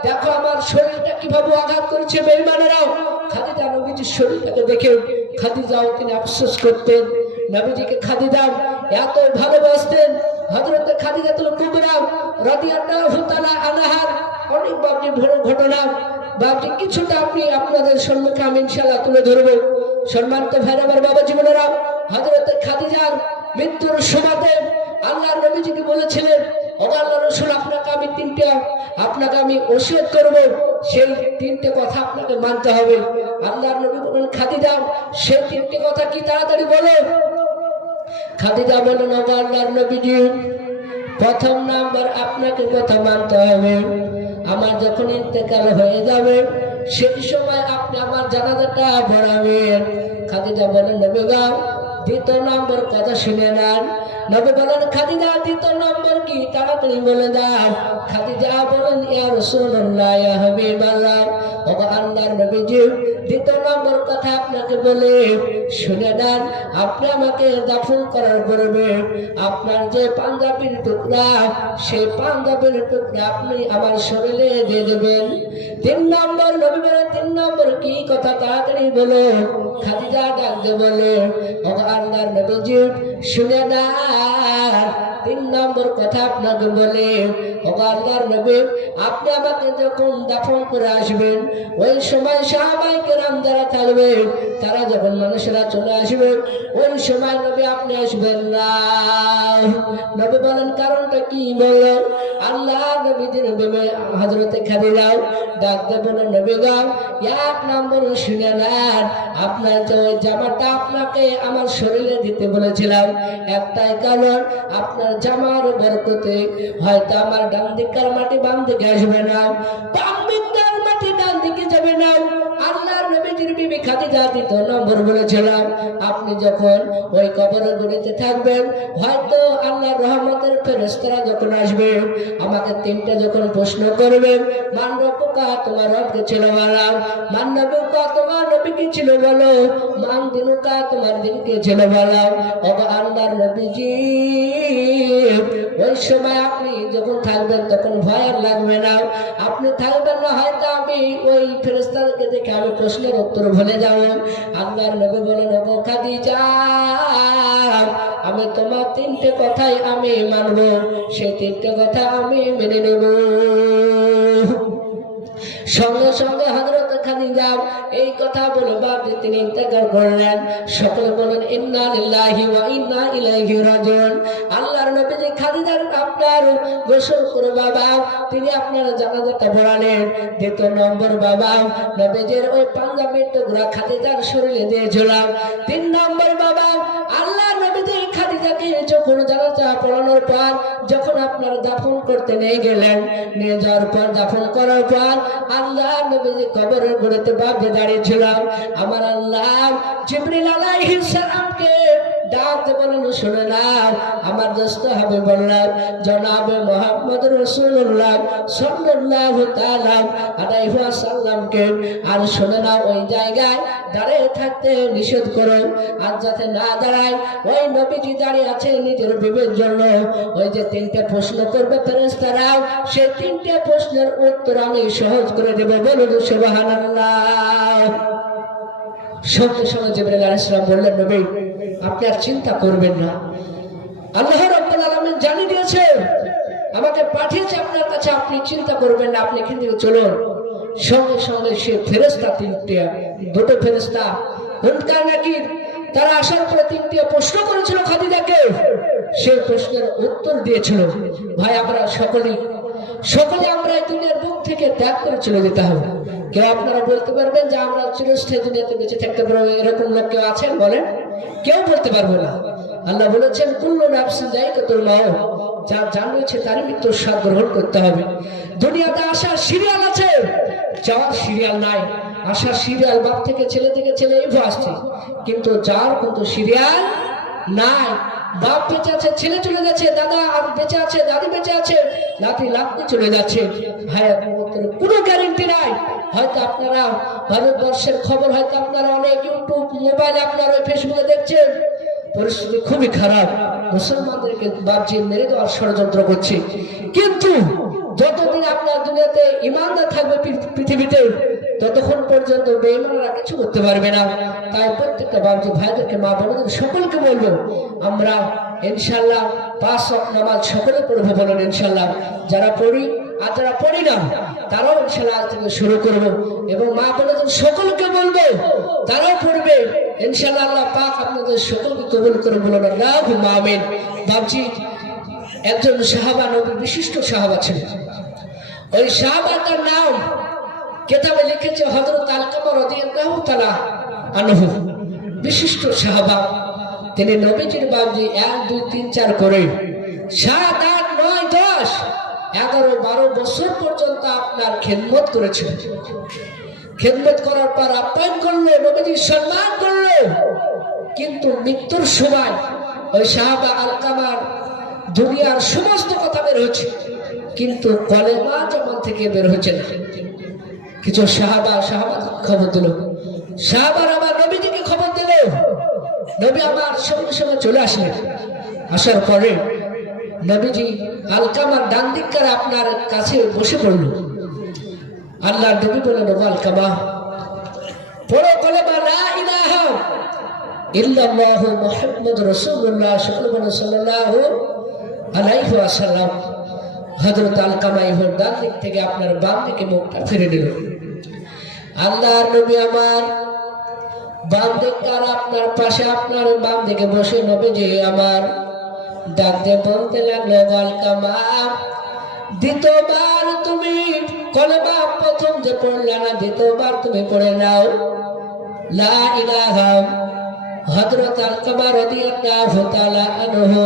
দেখো আমার শরীরটা কিভাবে আঘাত করেছে বেঈমানেরাও। খাদিজা নবীজির শরীরটাকে দেখে খাদিজাও তিনি আফসোস করতেন। নবীজিকে খাদিজা এত ভালোবাসতেন। হযরত খাদিজাতুল কুবরা রাদিয়াল্লাহু তাআলা আনহার অনেক বাপজি ঘটনা বাপজি কিছুটা আপনাদের সম্মুখে আমি ইনশাআল্লাহ তুলে ধরব। সম্মানিত ভাইরা, আমার বাবা জীবনেরা, হযরত খাদিজার মৃত্যুর সময় আল্লাহর নবীজিকে বলেছিলেন, ও আল্লাহর রাসূল, আপনাকে আমি ওসিয়ত করব, সেই 3টে কথা আপনাকে মানতে হবে। আল্লাহর নবী বলেন, খাদিজা, সেই 3টে কথা কি, তাড়াতাড়ি বলো। খাদিজা বলেন, ও আল্লাহর নবীজি, প্রথম নাম্বার, আপনাকে কথা মানতে হবে, আমার যখন ইন্তেকাল হয়ে যাবে সেই সময় আপনি আমার জানাজাটা পড়াবেন। খাদিজা বলেন, নবী গো, দ্বিতীয় নম্বর কথা শুনে নেন। নবী বলেন, খাদিজা, দ্বিতীয় নম্বর কি, তাড়াতাড়ি বলে দাও। খাদিজা বলেন, ইয়া রাসূলুল্লাহ, ইয়া হাবিবাল্লাহ, ও আল্লাহর নবীজি, দ্বিতীয় নম্বর কথা আপনাকে বলে শুনে নেন, আপনি আমাকে দাফন করার পূর্বে আপনার যে পাঞ্জাবির টুকরা, সেই পাঞ্জাবির টুকরা আপনি আমার শরীরে দিয়ে দেবেন। 3 নম্বর, নবী বলেন, 3 নম্বর কি কথা, তাড়াতাড়ি বলো। খাদিজা ডাকতে বলে, ও আল্লাহর নবীজি, শুনে নেন, 3 নম্বর কথা আপনাকে বলে, ও আল্লাহর নবী, আপনি আমাকে যখন দাফন করে আসবেন, ওই সময় সাহাবায়ে কেরাম যারা থাকবে, তারা যখন মানুষেরা চলে আসবে, ওই সময় নবী আপনি আসবেন না। নবী বলেন, কারণটা কি, বলেন। আল্লাহ নবীজির বেমে হযরতে খাদিজা ডাকতে বলেন, নবী গো, 1 নম্বর শুনে নেন, আপনার যে ওই জামাটা আপনাকে আমার শরীরে দিতে বলেছিলাম, একটাই কারণ, আপনার জামার বরকতে হয়তো আমার ডান দিকের মাটি বাম দিকে আসবে না, বাম দিকের মাটি ডান দিকে যাবে না। আল্লাহর নবীজির বিবি খাদিজা 2 নম্বর বলেছিলাম, আপনি আপনি যখন ওই কবরের গড়িতে থাকবেন, হয়তো আল্লাহর রহমতের ফেরেশতারা যখন আসবে, আমাকে তিনটা যখন প্রশ্ন করবেন, মান রব্বুকা, তোমার রবকে ছিল বলো, মান নবুকা, তোমার নবীকে ছিল বলো, মান দিনুকা, তোমার দিনকে ছিল বলো। ওগো আল্লাহর নবীজি, ওই সময় আপনি যখন থাকবেন তখন ভয় আর লাগবে না। আপনি থাকবেন না, হয়তো আমি ওই ফেরেশতাদেরকে দেখে আমি প্রশ্নের উত্তর ভুলে যাব। আল্লাহর নবী বলেন, ওগো খাদিজা, আমি তোমার তিনটে কথাই আমি মানব, সেই তিনটে কথা আমি মেনে নেব। সঙ্গে সঙ্গে হযরত খাদিজা এই কথা বলে বাদে তিনি ইন্তেকাল করলেন। সকলে বলেন ইন্না লিল্লাহি ওয়া ইন্না ইলাইহি রাজিউন। আল্লাহর নবী যে খাদিজার আপনার গোসল করে বাবা তিনি আপনার জানাজাটা পড়ালেন। দ্বিতীয় নম্বর বাবা নবীজির ওই পাঞ্জাবির টুকরা খাদিজার শরীরে দিয়েছিলাম। 3 নম্বর বাবা আল্লাহর নবী যে খাদিজাকে যখন জানাজা পড়ানোর পর যখন আপনার দাফন করতে নিয়ে গেলেন, নিয়ে যাওয়ার পর দাফন করার পর আল্লাহ নবীজি কবরের গোড়াতে বাঁধে দাঁড়িয়েছিলাম। আমার আল্লাহ জিবরিল আলাইহিস সালামকে ডাকতে বলেন, শুনে নাও আমার দোস্ত হাবিবুল্লাহ জনাবে মুহাম্মদ রাসূলুল্লাহ সাল্লাল্লাহু তাআলা আলাইহি ওয়াসাল্লামকে আর শুনে নাও ওই জায়গায় দাঁড়িয়ে থাকতে নিষেধ করো, আর যাতে না দাঁড়ায়। ওই নবীজি দাঁড়িয়ে আছে নিজের বিবের জন্য। ওই যে তিনটে প্রশ্ন করবে ফেরেশতারা, সেই তিনটে প্রশ্নের উত্তর আমি সহজ করে দেব, বলুন সুবহানাল্লাহ। সঙ্গে সঙ্গে জিবরাইল আলাইহিস সালাম বললেন, নবী আপনি আর চিন্তা করবেন না, আল্লাহ রাব্বুল আলামিন জানিয়ে দিয়েছেন, আমাকে পাঠিয়েছে আপনার কাছে, আপনি চিন্তা করবেন না, আপনি এখান থেকে চলুন। সঙ্গে সঙ্গে সে ফেরেশতা দুটো ফেরেশতা মুনকার নাকির তারা আসার পরে তিনটে প্রশ্ন করেছিল খাদিজাকে, সেই প্রশ্নের উত্তর দিয়েছিল। ভাই আমরা সকলে আমরা এই দুনিয়ার বুক থেকে ত্যাগ করে চলে যেতে হবে। কেউ আপনারা বলতে পারবেন যে আমরা চিরস্থায়ী দুনিয়াতে বেঁচে থাকতে পারবো, এরকম লোক কেউ আছেন বলেন? কেউ বলতে পারবে না। আল্লাহ বলেছেন কুল্লু নাফসিন যায়কাতুল মাউত, যার জান রয়েছে তার মৃত্যুর স্বাদ গ্রহণ করতে হবে। দুনিয়াতে আসার সিরিয়াল আছে, যাওয়ার সিরিয়াল নাই। আসার সিরিয়াল বাপ থেকে ছেলে এইভাবে আসছে, কিন্তু যাওয়ার কিন্তু সিরিয়াল নাই। বাপ বেঁচে আছে, ছেলে চলে যাচ্ছে, দাদা আর বেঁচে আছে, দাদি বেঁচে আছে, নাতি নাতনি চলে যাচ্ছে। ভাই কোনো গ্যারেন্টি নাই। হয়তো আপনারা ভারতবর্ষের খবর হয়তো আপনারা অনেক ইউটিউব মোবাইলে আপনারা ওই ফেসবুকে দেখছেন, পরিস্থিতি খুবই খারাপ, মুসলমানদেরকে বাপজি মেরে দেওয়ার ষড়যন্ত্র করছে। কিন্তু যতদিন আপনার দুনিয়াতে ইমানদার থাকবে পৃথিবীতে, ততক্ষণ পর্যন্ত বেঈমানরা কিছু করতে পারবে না। তাই প্রত্যেকটা বাপজি ভাইদেরকে, মা বোনদের সকলকে বলবো, আমরা ইনশাআল্লাহ 5 ওয়াক্ত নামাজ সকলে পড়বো, বলেন ইনশাআল্লাহ। যারা পড়ি আর যারা পড়ি না তারাও ইনশাআল্লাহ আজ থেকে শুরু করবো, এবং মা বোনদের সকলকে বলবো তারাও পড়বে ইনশাআল্লাহ। আল্লাহ পাক আপনাদের সকলকে কবুল করে, বলুন আল্লাহুম্মা আমিন। বাপজি একজন সাহাবা, নবীর বিশিষ্ট সাহাবা ছিলেন। ওই সাহাবাটার নাম কিতাবে লিখেছে হযরত আলকামা রাদিয়াল্লাহু তাআলা আনহু, বিশিষ্ট সাহাবা। তিনি নবীজির বাপজি 1 2 3 4 করে 7 8 9 10 11 12 বছর পর্যন্ত আপনার খেদমত করেছেন। খেদমত করার পর আপ্যায়ন করলো, নবীজির সম্মান করলো, কিন্তু মৃত্যুর সময় ওই সাহাবা আলকামার দুনিয়ার সমস্ত কথা বের হচ্ছে, কিন্তু কলেমা জবান থেকে বের হচ্ছে না। কিছু সাহাবা খবর দিল, সাহাবার আবার নবীজিকে খবর দিল, নবী আবার সঙ্গে সঙ্গে চলে আসলেন। আসার পরে নবীজি আলকামার ডান দিককার আপনার কাছে বসে পড়ল। আল্লাহ নবী বললেন, আলকামা পড়ো কলেমা লা ইলাহা ইল্লাল্লাহু মুহাম্মাদুর রাসূলুল্লাহ সাল্লাল্লাহু আলাইহি ওয়াসাল্লাম। হযরত আলকামা ইহর ডান দিক থেকে আপনার বাম দিকে মুখটা ফিরে নিল। আল্লাহর নবী আমার বাম দিককার আপনার পাশে আপনার বাম দিকে বসে নবীজি আমার ডাকতে বলতে লাগলো, আলকামা দ্বিতীয়বার তুমি কলেমা প্রথম যে পড়লে না, দ্বিতীয়বার তুমি পড়ে নাও লা ইলাহা। হযরত আলকামা রাদিয়াল্লাহু তাআলা আনহু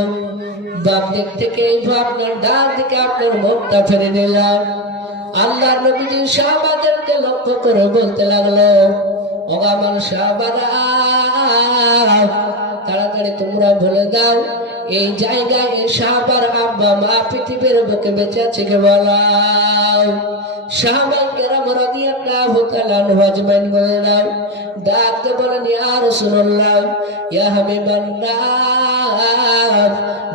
বাম দিক থেকে আপনার ডান দিকে আপনার মুখটা ফিরে নিলাম। আল্লাহর নবীজি সাহাবাদেরকে লক্ষ্য করে বলতে লাগলো, ও আমার সাহাবারা তাড়াতাড়ি তোমরা বলে দাও এই জায়গায় সাহাবার আব্বা মা পৃথিবীর বুকে বেঁচে আছে কে বলাও। সাহাবায়ে কেরাম রাদিয়াল্লাহু তাআলা আনহু আজমাইন বলে দাও, ডাকতে বলেন ইয়া রাসূলুল্লাহ, ইয়া হাবিবাল্লাহ,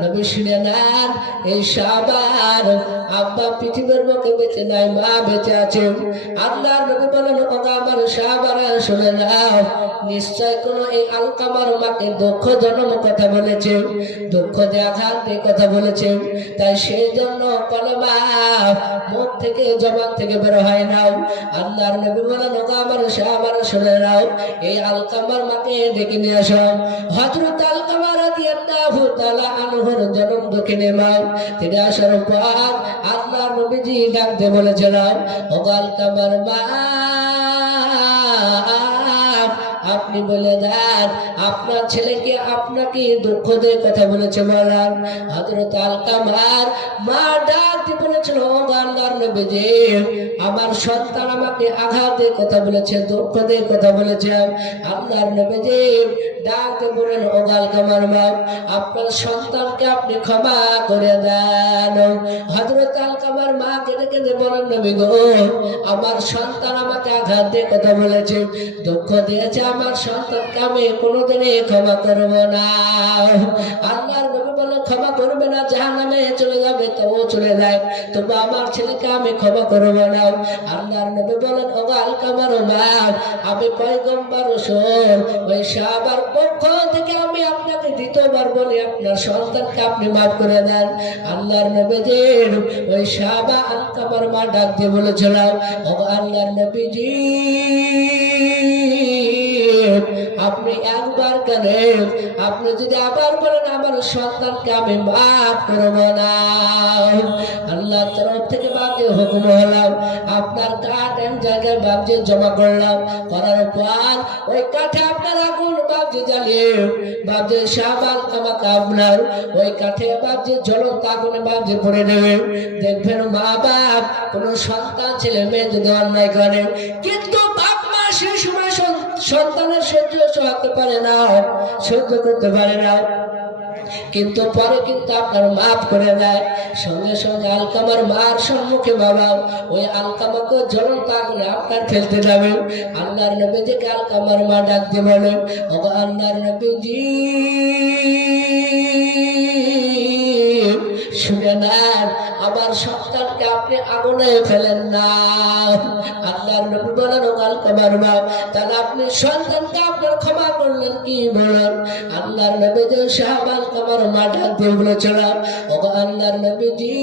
নবী শুনে নেন এই সাহাবার আব্বা পৃথিবীর বুকে বেঁচে নাই, মা বেঁচে আছে। আল্লাহর নবী বলেন ও আমার সাহাবারা শুনে নাও, নিশ্চয় কোন এই আলকামার মাকে দুঃখ জনম কথা বলেছে, দুঃখ দিয়ে আঘাত দিয়ে কথা বলেছে, তাই সেই জন্য কলমা মুখ থেকে জবান থেকে বের হয় না। আল্লাহর নবী বলেন ও আমার সাহাবারা শুনে নাও, এই আলকামার মাকে ডেকে নিয়ে আসো। হযরত আলকামা রাদিয়াল্লাহু তাআলা আনহুর জনম দক্ষিণে মা, তিনি আসার পর আল্লাহর নবীজি ডাক দিয়ে বলেছিলেন ও আলকামার মা, আপনি বলে দেন আপনার ছেলেকে আপনাকে দুঃখ দিয়ে কথা বলেছে বলেন। হযরত আলকামার মা ডাক দিয়ে বলেছিল ও আল্লাহর নবীজি, আমার সন্তান আমাকে আঘাত দিয়ে কথা বলেছে, দুঃখ দিয়ে কথা বলেছে। আল্লাহর নবীজি ডাক দিয়ে বলেন ও আলকামার মা, আপনার সন্তানকে আপনি ক্ষমা করে দেন। হযরত আলকামার মা কেঁদে কেঁদে বলেন নবী গো, আমার সন্তান আমাকে আঘাত দিয়ে কথা বলেছে, দুঃখ দিয়েছে, আমার সন্তানকে আমি কোনোদিনই ক্ষমা করব না। আল্লাহর নবী বলেন ক্ষমা করবে না, জাহান্নামে চলে যাবে, তো চলে যায়, তবে আমার ছেলেকে আমি ক্ষমা করব না। আল্লাহর নবী বলেন ও আলকামার মা, আমি পয়গম্বর রাসূল, ওই সাহাবার পক্ষ থেকে আমি আপনাকে দ্বিতীয়বার বলি আপনার সন্তানকে আপনি মাফ করে দেন। আল্লাহর নবীজির ওই সাহাবা আলকামার মা ডাক দিয়ে বলেছিল ও আল্লাহর নবীজি, আপনি একবার করেন, আপনি যদি আবার বলেন আমার সন্তানকে আমি মাফ করব না। আল্লাহর তরফ থেকে বাকি হুকুম হলাম, আপনার কাঠ এক জায়গায় বাবজি জমা করলাম, করার পর ওই কাঠে আপনার আগুন বাবজি জ্বালিয়ে বাবজি সাবাল আমাকে আপনার ওই কাঠে বাবজি জ্বলন্ত আগুনে বাবজি পড়ে নেবে। দেখবেন মা বাপ কোন সন্তান ছেলে মেয়ে যদি অন্যায় করে, কিন্তু বাপ মা সেই সময় সন্তানের সহ্য সহাতে পারে না, সহ্য করতে পারে না, কিন্তু পরে কিন্তু আপনার মাফ করে দেয়। সঙ্গে সঙ্গে আলকামার মার সম্মুখে বাবা ওই আলকামাকে জ্বলন্ত আগুনে আপনার ফেলতে যাবে। আল্লাহর নবীজিকে আলকামার মা ডাক দিয়ে বলেন ও আল্লাহর নবীজি, শুনে নেন আমার সন্তানকে আপনি আগুনে ফেলেন না। আল্লাহর নবী বলেন ও আলকামার মা, তাহলে আপনি সন্তানকে আপনার ক্ষমা করলেন কি বলেন? আল্লাহর নবীজি সাহাবা আলকামার মা ডাক দিয়ে বলেছিলাম ও আল্লাহর নবীজি,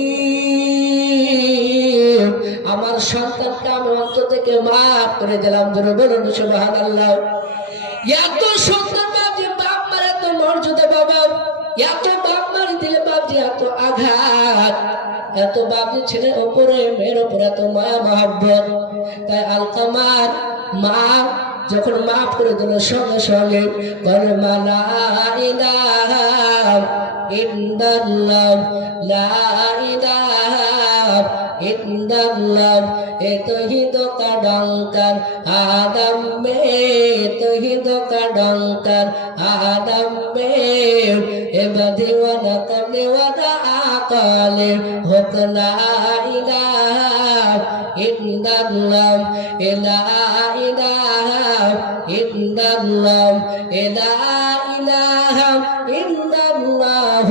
আমার সন্তানকে আমি অন্তর থেকে মাফ করে দিলাম। ধরে বলুন সুবহানাল্লাহ। এত সন্তান বাপজি বাপ মার এত মর্যাদা বাবা, এত বাপ মারি দিলে বাপজি এত আঘাত, এত বাপজি ছেলের ওপরে মেয়ের ওপরে এত মায়া মহব্বত। তাই আলকামার মা যখন মাফ করে দিল সঙ্গে সঙ্গে বলে মা লা ইলাহা ইল্লাল্লাহ, লা ইলাহা ইল্লাল্লাহ, এ তৌহিদ का डंकर आदम में, तौहीद का डंकर आदम में, ए बदीवाना करने वाला आकाले हुक ला इलाहा इल्लल्लाह, ला इलाहा इल्लल्लाह, ला इलाहा इल्लल्लाह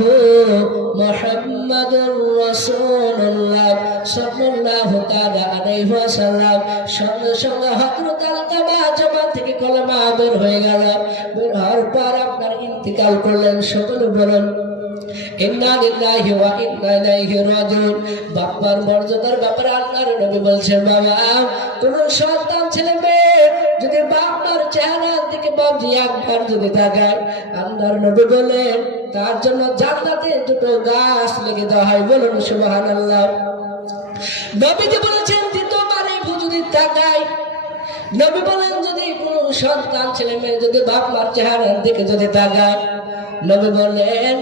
मुहम्मदुर রাসূলুল্লাহ সাল্লাল্লাহু তাআলা আলাইহি ওয়াসাল্লাম। সঙ্গে সঙ্গে হযরত আলকামা জবান থেকে কলমা বের হয়ে গেল। বের হওয়ার পর আপনার ইন্তিকাল করলেন। সকলে বলেন ইন্না লিল্লাহি ওয়া ইন্না ইলাইহি রাজিউন। বাবার মর্যাদার ব্যাপারে আল্লাহর নবী বলছেন বাবা কোন সন্তান ছেলে মেয়ে যদি বাবার চেহারার দিকে বাবজি একবার যদি তাকায়, আল্লাহর নবী বলেন তার জন্য জান্নাতে দুটো গাছ লেগে দেওয়া হয়। বলুন সুবহানাল্লাহ। নবীজি বলেছেন দ্বিতীয়বার এই যদি তাকায়, নবী বলেন যদি কোন সন্তান ছেলে মেয়ে যদি বাপ মার চেহারার দিকে যদি তাকায়, নবী বলেন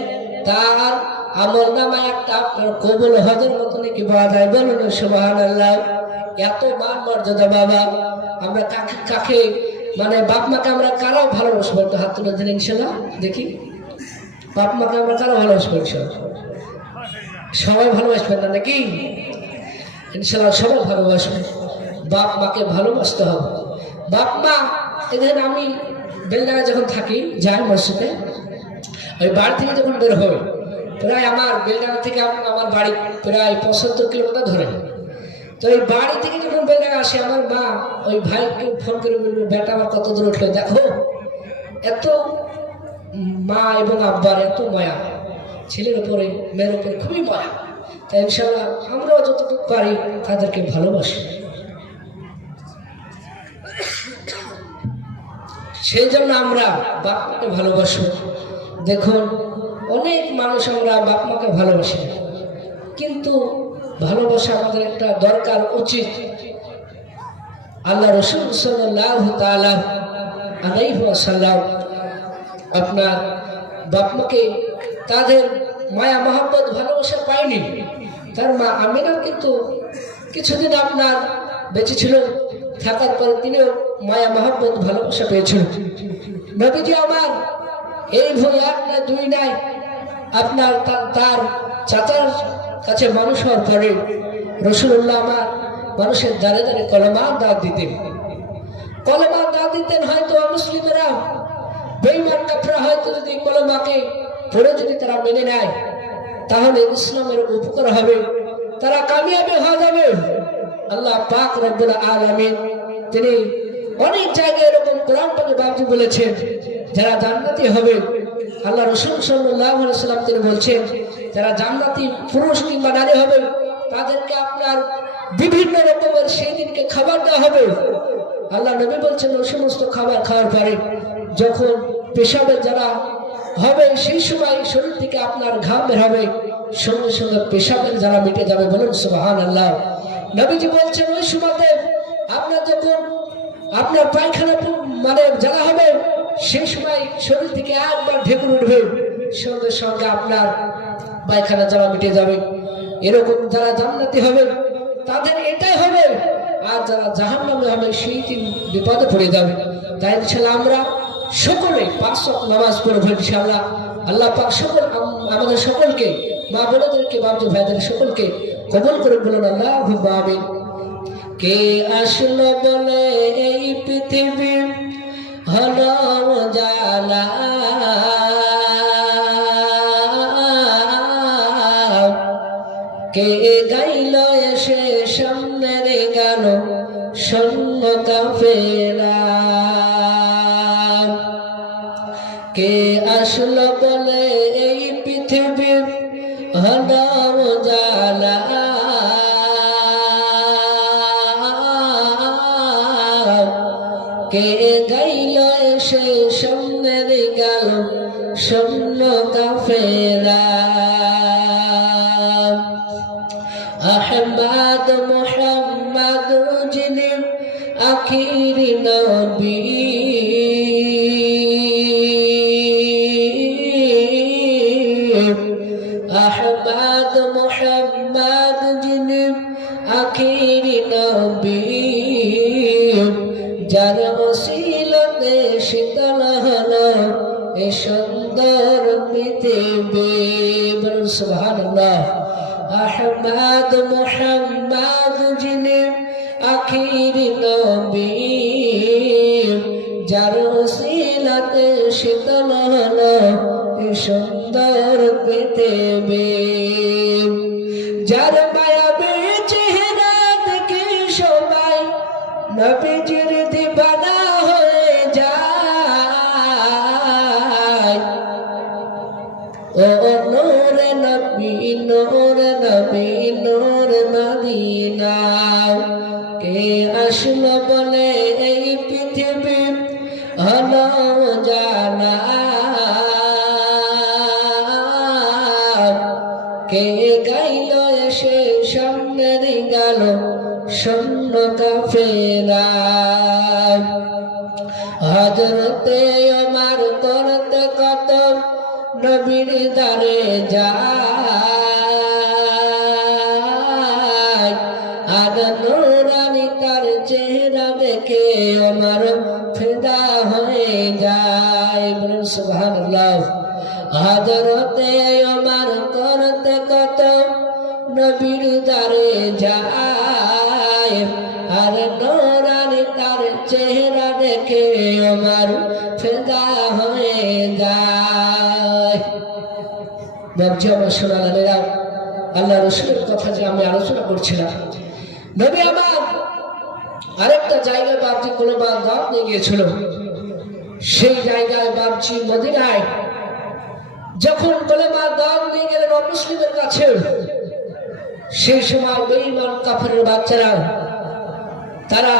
তার আমল নামা একটা আপনার কবুল হজের মতো নাকি পাওয়া যায়। বলুন সুবহানাল্লাহ। এত মান মর্যাদা বাবা। আমরা কাকে কাকে মানে বাপ মাকে আমরা কারাও ভালোবাসবো? হাত তুলে দিন ইনশাআল্লাহ দেখি। বাপ মাকে আমরা কারো ভালোবাসবেন? সবাই ভালোবাসবেন না নাকি? ইনশাল্লাহ সবাই ভালোবাসবে। বাপ মাকে ভালোবাসতে হবে। বাপ মা এদের আমি বেলডাঙ্গা যখন থাকি যাই মসজিদে, ওই বাড়ি থেকে যখন বের হই, প্রায় আমার বেলডাঙ্গা থেকে আমার বাড়ি প্রায় 75 কিলোমিটার ধরে। তো ওই বাড়ি থেকে যখন বেলডাঙ্গা আসে, আমার মা ওই ভাইকে ফোন করে বলবে, বেটা আমার কত দূর উঠলো দেখো। এত মা এবং আব্বার এত মায়া, ছেলের উপরে মেয়ের উপরে খুবই মায়া। তাই ইনশাল্লাহ আমরাও যতটুকু পারি তাদেরকে ভালোবাসি। সেই জন্য আমরা বাপ মাকে ভালোবাসি। দেখুন অনেক মানুষ আমরা বাপ মাকে ভালোবাসি, কিন্তু ভালোবাসা আমাদের একটা দরকার, উচিত। আল্লাহ রসুল সাল্লাল্লাহু তাআলা আলাইহি ওয়াসাল্লাম আপনার বাপ মাকে তাদের মায়া মহব্বত ভালোবাসা পায়নি। তার মা আমিনার কিন্তু কিছুদিন আপনার বেঁচে ছিল, থাকার পরে তিনিও মায়া মহব্বত ভালোবাসা পেয়েছিল। নবীজি আমার এই ভুল এক নাই দুই নাই, আপনার তার চাচার কাছে মানুষ হওয়ার পরে রাসূলুল্লাহ আমার মানুষের দ্বারে দ্বারে কলেমার দাওয়াত দিতেন। কলেমার দাওয়াত দিতেন, হয়তো মুসলিমরা বেঈমান কাফেররা হয়তো যদি কলেমাকে পড়ে যদি তারা মেনে নেয়, তাহলে ইসলামের উপকার হবে, তারা কামিয়াবি হয়ে যাবে। আল্লাহ পাক রব্বুল আলামিন তিনি অনেক জায়গায় এরকম কোরআন পাকে বাবজি বলেছেন যারা জান্নাতি হবে। আল্লাহ রাসূল সাল্লাল্লাহু আলাইহি ওয়াসাল্লাম তিনি বলছেন, যারা জান্নাতি পুরুষ কিংবা নারী হবে তাদেরকে আপনার বিভিন্ন রকমের সেই দিনকে খাবার দেওয়া হবে। আল্লাহ নবী বলছেন, ওই সমস্ত খাবার খাওয়ার পরে যখন পেশাবের যারা হবে, সেই সময় শরীর থেকে আপনার ঘাম বের হবে, সঙ্গে সঙ্গে পেশাবের যারা মিটে যাবে। বলুন সুবহানাল্লাহ। নবীজি বলছেন, ওই সময়তে আপনার যখন আপনার পায়খানা মানে জ্বালা হবে, সেই সময় শরীর থেকে একবার ঢেকুর উঠবে, সঙ্গে সঙ্গে আপনার পায়খানা জ্বালা মিটে যাবে। এরকম যারা জান্নাতি হবে তাদের এটাই হবে, আর যারা জাহান্নামে হবে সেই দিন বিপদে পড়ে যাবে। তাই ইনশাআল্লাহ আমরা সকলে 5 ওয়াক্ত নামাজ পড়ব ইনশাআল্লাহ। আল্লাহ পাক আমাদের সকলকে, মা বোনদেরকে, বাবজি ভাইদের সকলকে কবুল করে। বলুন আল্লাহুম্মা আমিন। কে আসলো বলে এই পৃথিবী হলো জালা, কে গাইল এসে সামনের গান সঙ্গ কাফেরা, কে আসলো বলে এই পৃথিবী হলো জালা, কে গাইল এসে সামনের গান সঙ্গ কাফেরা। আহমদ মুহাম্মদ যিনি আখিরি নবী, আহমদ মুহাম্মদ যিনি আখিরি নবী, যার ওসিলাতে শীতল হলো এ সুন্দর পৃথিবী। বলুন সুবহানাল্লাহ। আহমদ মুহাম্মদ যিনি আখিরি নবী, যার ওসিলাতে শীতল হলো এ সুন্দর পৃথিবী, যার মায়াবী চেহারা দেখে সবাই নবীজির দিবানা হয়ে যায়। ও নূরে নবী, নূরে নবী, নূর মদিনা, কে আসলো বলে এই পৃথিবী হলো জানা, কে গাইল এসে সামনের গান শূন্য কাফেরা। হযরতে ওমর করতে কত নবীর দ্বারে যায়, আর নূরানি তার চেহারা দেখে ওমর ফিদা হয়ে যায়। বলুন সুবহানাল্লাহ। হযরতে ওমর করতে কত নবীর দারে যায়, আর নূরানি তার চেহারা দেখে ওমর ফিদা হয়ে যায়। ভাবছি আমার সোনালালেরা, আল্লাহ রসুলের কথা যে আমি আলোচনা করছিলাম, নবী আমার আরেকটা জায়গায় বাপজি কোনোবার দাওয়াত নিয়ে গিয়েছিল। সেই জায়গায় বাপজি মদিনায় যখন কোনোবার দাওয়াত নিয়ে গেলেন অমুসলিমের কাছে, সেই সময় বেঈমান কাফেরের বাচ্চারা তারা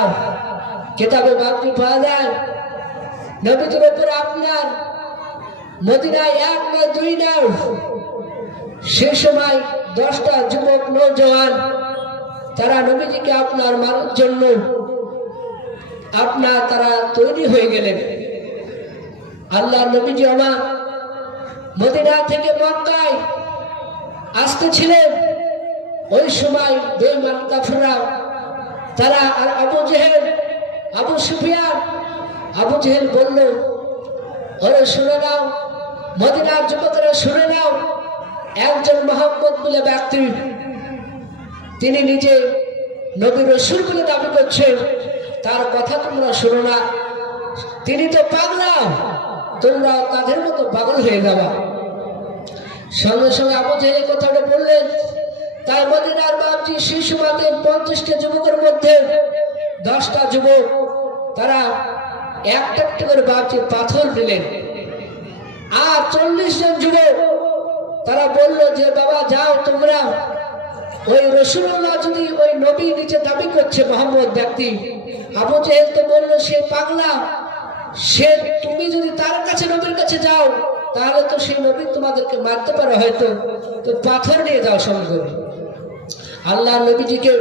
কিতাবে বাপজি পাওয়া যায় নবীদের উপরে আপনার মদিনায় এক না দুই না, সেই সময় 10টা যুবক নৌজওয়ান তারা নবীজিকে আপনার মারার জন্য তারা তৈরি হয়ে গেলেন। আল্লাহ নবীজি আমার মদিনা থেকে মক্কায় আসতেছিলেন। ওই সময় বেঈমান কাফেররা তারা আর আবু জেহেল, আবু সুফিয়ান, আবু জেহেল বলল, ওরে শুনে নাও, মদিনার যুবকেরা শুনে নাও, একজন মোহাম্মদ বলে ব্যক্তি, তিনি নিজে নবী রাসূল বলে দাবি করছেন, তার কথা তোমরা শোনো না, তিনি তো পাগলা, তোমরা তাদের মতো পাগল হয়ে যাবা। সঙ্গে সঙ্গে আবু জেহেল কথাটা বললেন। তাই মদিনার বাপজি সেই সময়তে 50টা যুবকের মধ্যে 10টা যুবক তারা একটা একটা করে বাপজি পাথর দিলেন, আর 40 জন যুবক তারা বলল যে বাবা যাও তোমরা, ওই রাসূলুল্লাহ যদি ওই নবী নিচে দাবি করছে মোহাম্মদ ব্যক্তি, আবু জেহেল তো বলল সে পাগলা, সে তুমি যদি তার কাছে নবীর কাছে যাও তাহলে তো সেই নবী তোমাদেরকে মারতে পারে, হয়তো তো পাথর নিয়ে যাও সঙ্গে। আল্লাহ নবীজিকে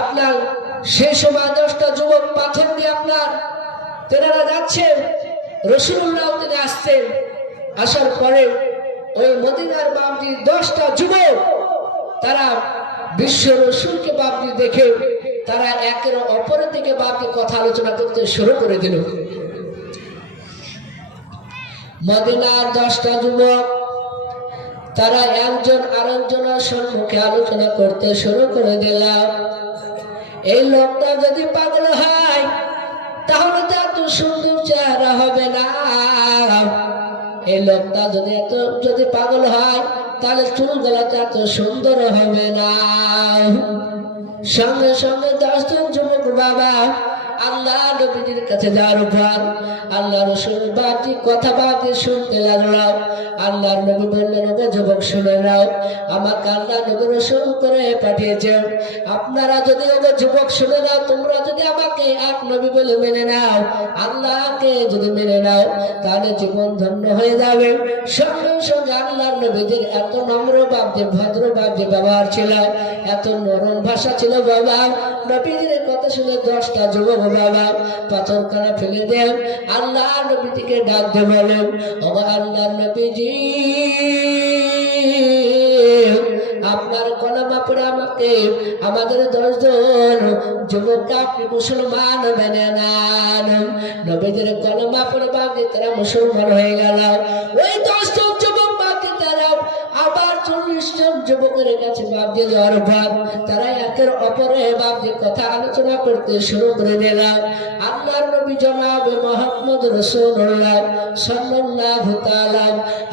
আপনার সেই সময় 10টা যুবক পাথর দিয়ে আপনার তেনারা যাচ্ছে, রাসূলুল্লাহ তিনি আসছেন। আসার পরে ওই মদিনার বাপজি 10টা যুবক তারা বিশ্ব রাসূলকে বাপজি দেখে তারা একের অপরের দিকে বাপজি কথা আলোচনা করতে শুরু করে দিল। মদিনার 10টা যুবক তারা একজন আরেকজনের সম্মুখে আলোচনা করতে শুরু করে দিলাম, এই লোকটা যদি পাগল হয় তাহলে তো এত সুন্দর চেহারা হবে না, এই লোকটা যদি পাগল হয় তাহলে চুল গলাটা এত সুন্দর হবে না। সঙ্গে সঙ্গে 10 জন যুবক বাবা আল্লাহ নবীজির কাছে যাওয়ার পর আল্লাহ রাসূল বাপজি কথা বাপজি শুনতে লাগলাম। আল্লাহর নবী বললেন, ওগো যুবক শুনে নাও, আমাকে আল্লাহ নবী রাসূল করে পাঠিয়েছেন, আপনারা যদি ওগো যুবক শুনে নাও, তোমরা যদি আমাকে এক নবী বলে মেনে নাও, আল্লাহকে যদি মেনে নাও তাহলে জীবন ধন্য হয়ে যাবে। সঙ্গে সঙ্গে আল্লাহর নবীজির এত নম্র বাপজি ভদ্র বাপজি ব্যবহার ছিল, এত নরম ভাষা ছিল বাবা, নবীজির কথা শুনে 10টা যুবক বাবা পাথর কানা ফেলে দেন। আল্লাহ নবীজিকে ডাক দিয়ে বলেন, ও আল্লাহর নবীজি, আপনার কলমা পড়ে আমাকে আমাদের 10 জন যুবককে আপনি মুসলমান বানিয়ে নেন। নবীজির কলমা পড়ে বাপজি তারা মুসলমান হয়ে গেল। ওই 10 জন যুবক বাপজি তারা আবার 40 জন যুবকের কাছে বাপজি যাওয়ার পর তারা একের অপরে বাপজি কথা আলোচনা করতে শুরু করে দিলাম। আল্লাহর নবী জনাব মুহাম্মদ রাসূলুল্লাহ সাল্লাল্লাহু তাআলা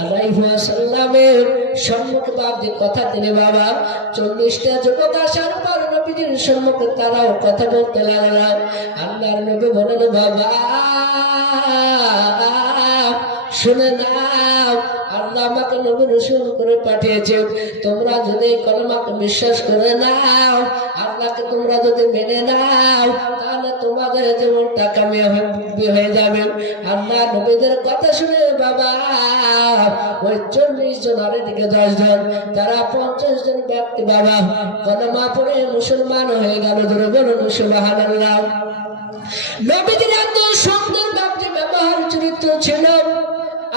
আলাইহি ওয়াসাল্লামের সম্মুখে বাপজি কথা দিলে বাবা 40টা যুবক আসার পর নবীজির সম্মুখে তারাও কথা বলতে লাগলাম। আল্লাহর নবী বলেন, বাবা শুনে নাও, আল্লাহ আমাকে নবী রাসূল করে পাঠিয়েছেন, তোমরা যদি কলমাকে বিশ্বাস করে নাও, আল্লাহকে তোমরা যদি মেনে নাও, তাহলে তোমাদের জীবনটা কামিয়াবি হয়ে যাবে। আল্লাহ নবীদের কথা শুনে বাবা ওই 40 জন আর এদিকে 10 জন তারা 50 জন ব্যক্তি বাবা কলমা পড়ে মুসলমান হয়ে গেল। ধরে বলুন সুবহানাল্লাহ। নবীজির এত সুন্দর ব্যক্তি ব্যবহার চরিত্র ছিল।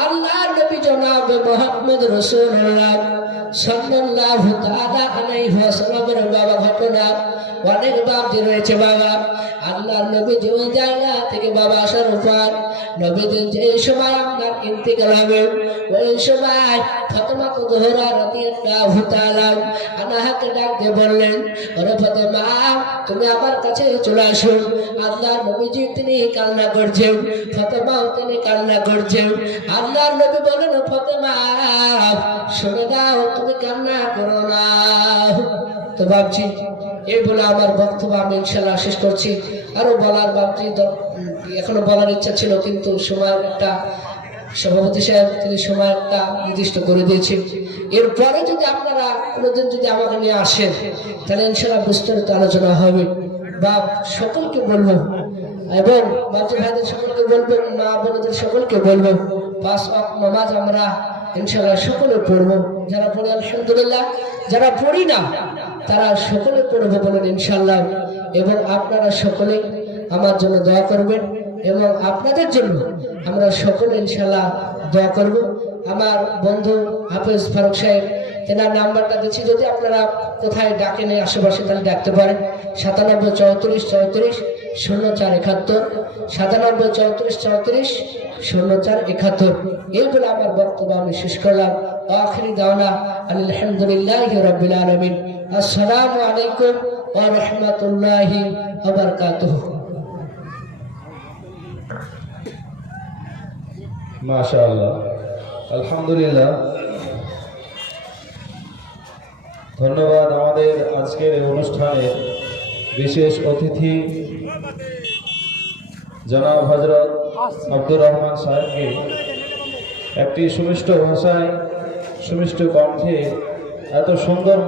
আল্লাহর নবী জনাব মুহাম্মদ রাসূলুল্লাহ সাল্লাল্লাহু তাআলা আলাইহি ওয়াসাল্লামের বাবা ঘটনা অনেক বাপজি রয়েছে বাবা। আল্লাহর নবী যে ওই জায়গা থেকে বাবা আসার পর নবীদের যে সময় আপনার ইন্তেকাল হবে ওই সময় ফাতেমা জোহরা রাদিয়াল্লাহু তাআলা আনহাকে ডাক দিয়ে বললেন, ওরে ফাতেমা তুমি আমার কাছে চলে আসো। আল্লাহর নবীজি তিনি কান্না করছেন, ফাতেমাও তিনি কান্না করছেন। আল্লাহর নবী বলেন, ফাতেমা শুনে দাও, তুমি কান্না করো না। তো ভাবছি এই বলে আমার বক্তব্য আমি ইনশাল্লাহ শেষ করছি। আরো বলার ভাবছি, এখনো বলার ইচ্ছা ছিল, কিন্তু সময়ের একটা সভাপতি সাহেব তিনি সময় একটা নির্দিষ্ট করে দিয়েছেন। এরপরে যদি আপনারা কোনোদিন যদি আমাকে নিয়ে আসেন তাহলে ইনশাল্লাহ বিস্তারিত আলোচনা হবে। বা সকলকে বলবো এবং বাচ্চা ভাইদের সকলকে বলবো, মা বোনদের সকলকে বলবো 5 ওয়াক্ত নামাজ আমরা ইনশাল্লাহ সকলে পড়বো। যারা পড়ে আলহামদুলিল্লাহ, যারা পড়ি না তারা সকলে পড়বো বলেন ইনশাল্লাহ। এবং আপনারা সকলে আমার জন্য দোয়া করবেন এবং আপনাদের জন্য আমরা সকলে ইনশাল্লাহ দোয়া করব। আমার বন্ধু হাফেজ ফারুক সাহেব তেনার নাম্বারটা দিচ্ছি, যদি আপনারা কোথায় ডাকেন আশেপাশে তাহলে ডাকতে পারেন। 97 34 34 04 71, 97 34 34 04 71। এই বলে আমার বক্তব্য আমি শেষ করলাম। আখিরি দাওয়ানা আলহামদুলিল্লাহি রাব্বিল আলামিন। আসসালামু আলাইকুম ওয়া রাহমাতুল্লাহি ওয়া বারাকাতুহু। মাশাআল্লাহ, আলহামদুলিল্লাহ। ধন্যবাদ আমাদের আজকের এই অনুষ্ঠানের বিশেষ অতিথি জনাব হযরত আব্দুর রহমান সাহেবকে একটি সুমিষ্ট ভাষায় সুমিষ্ট কণ্ঠে এত সুন্দর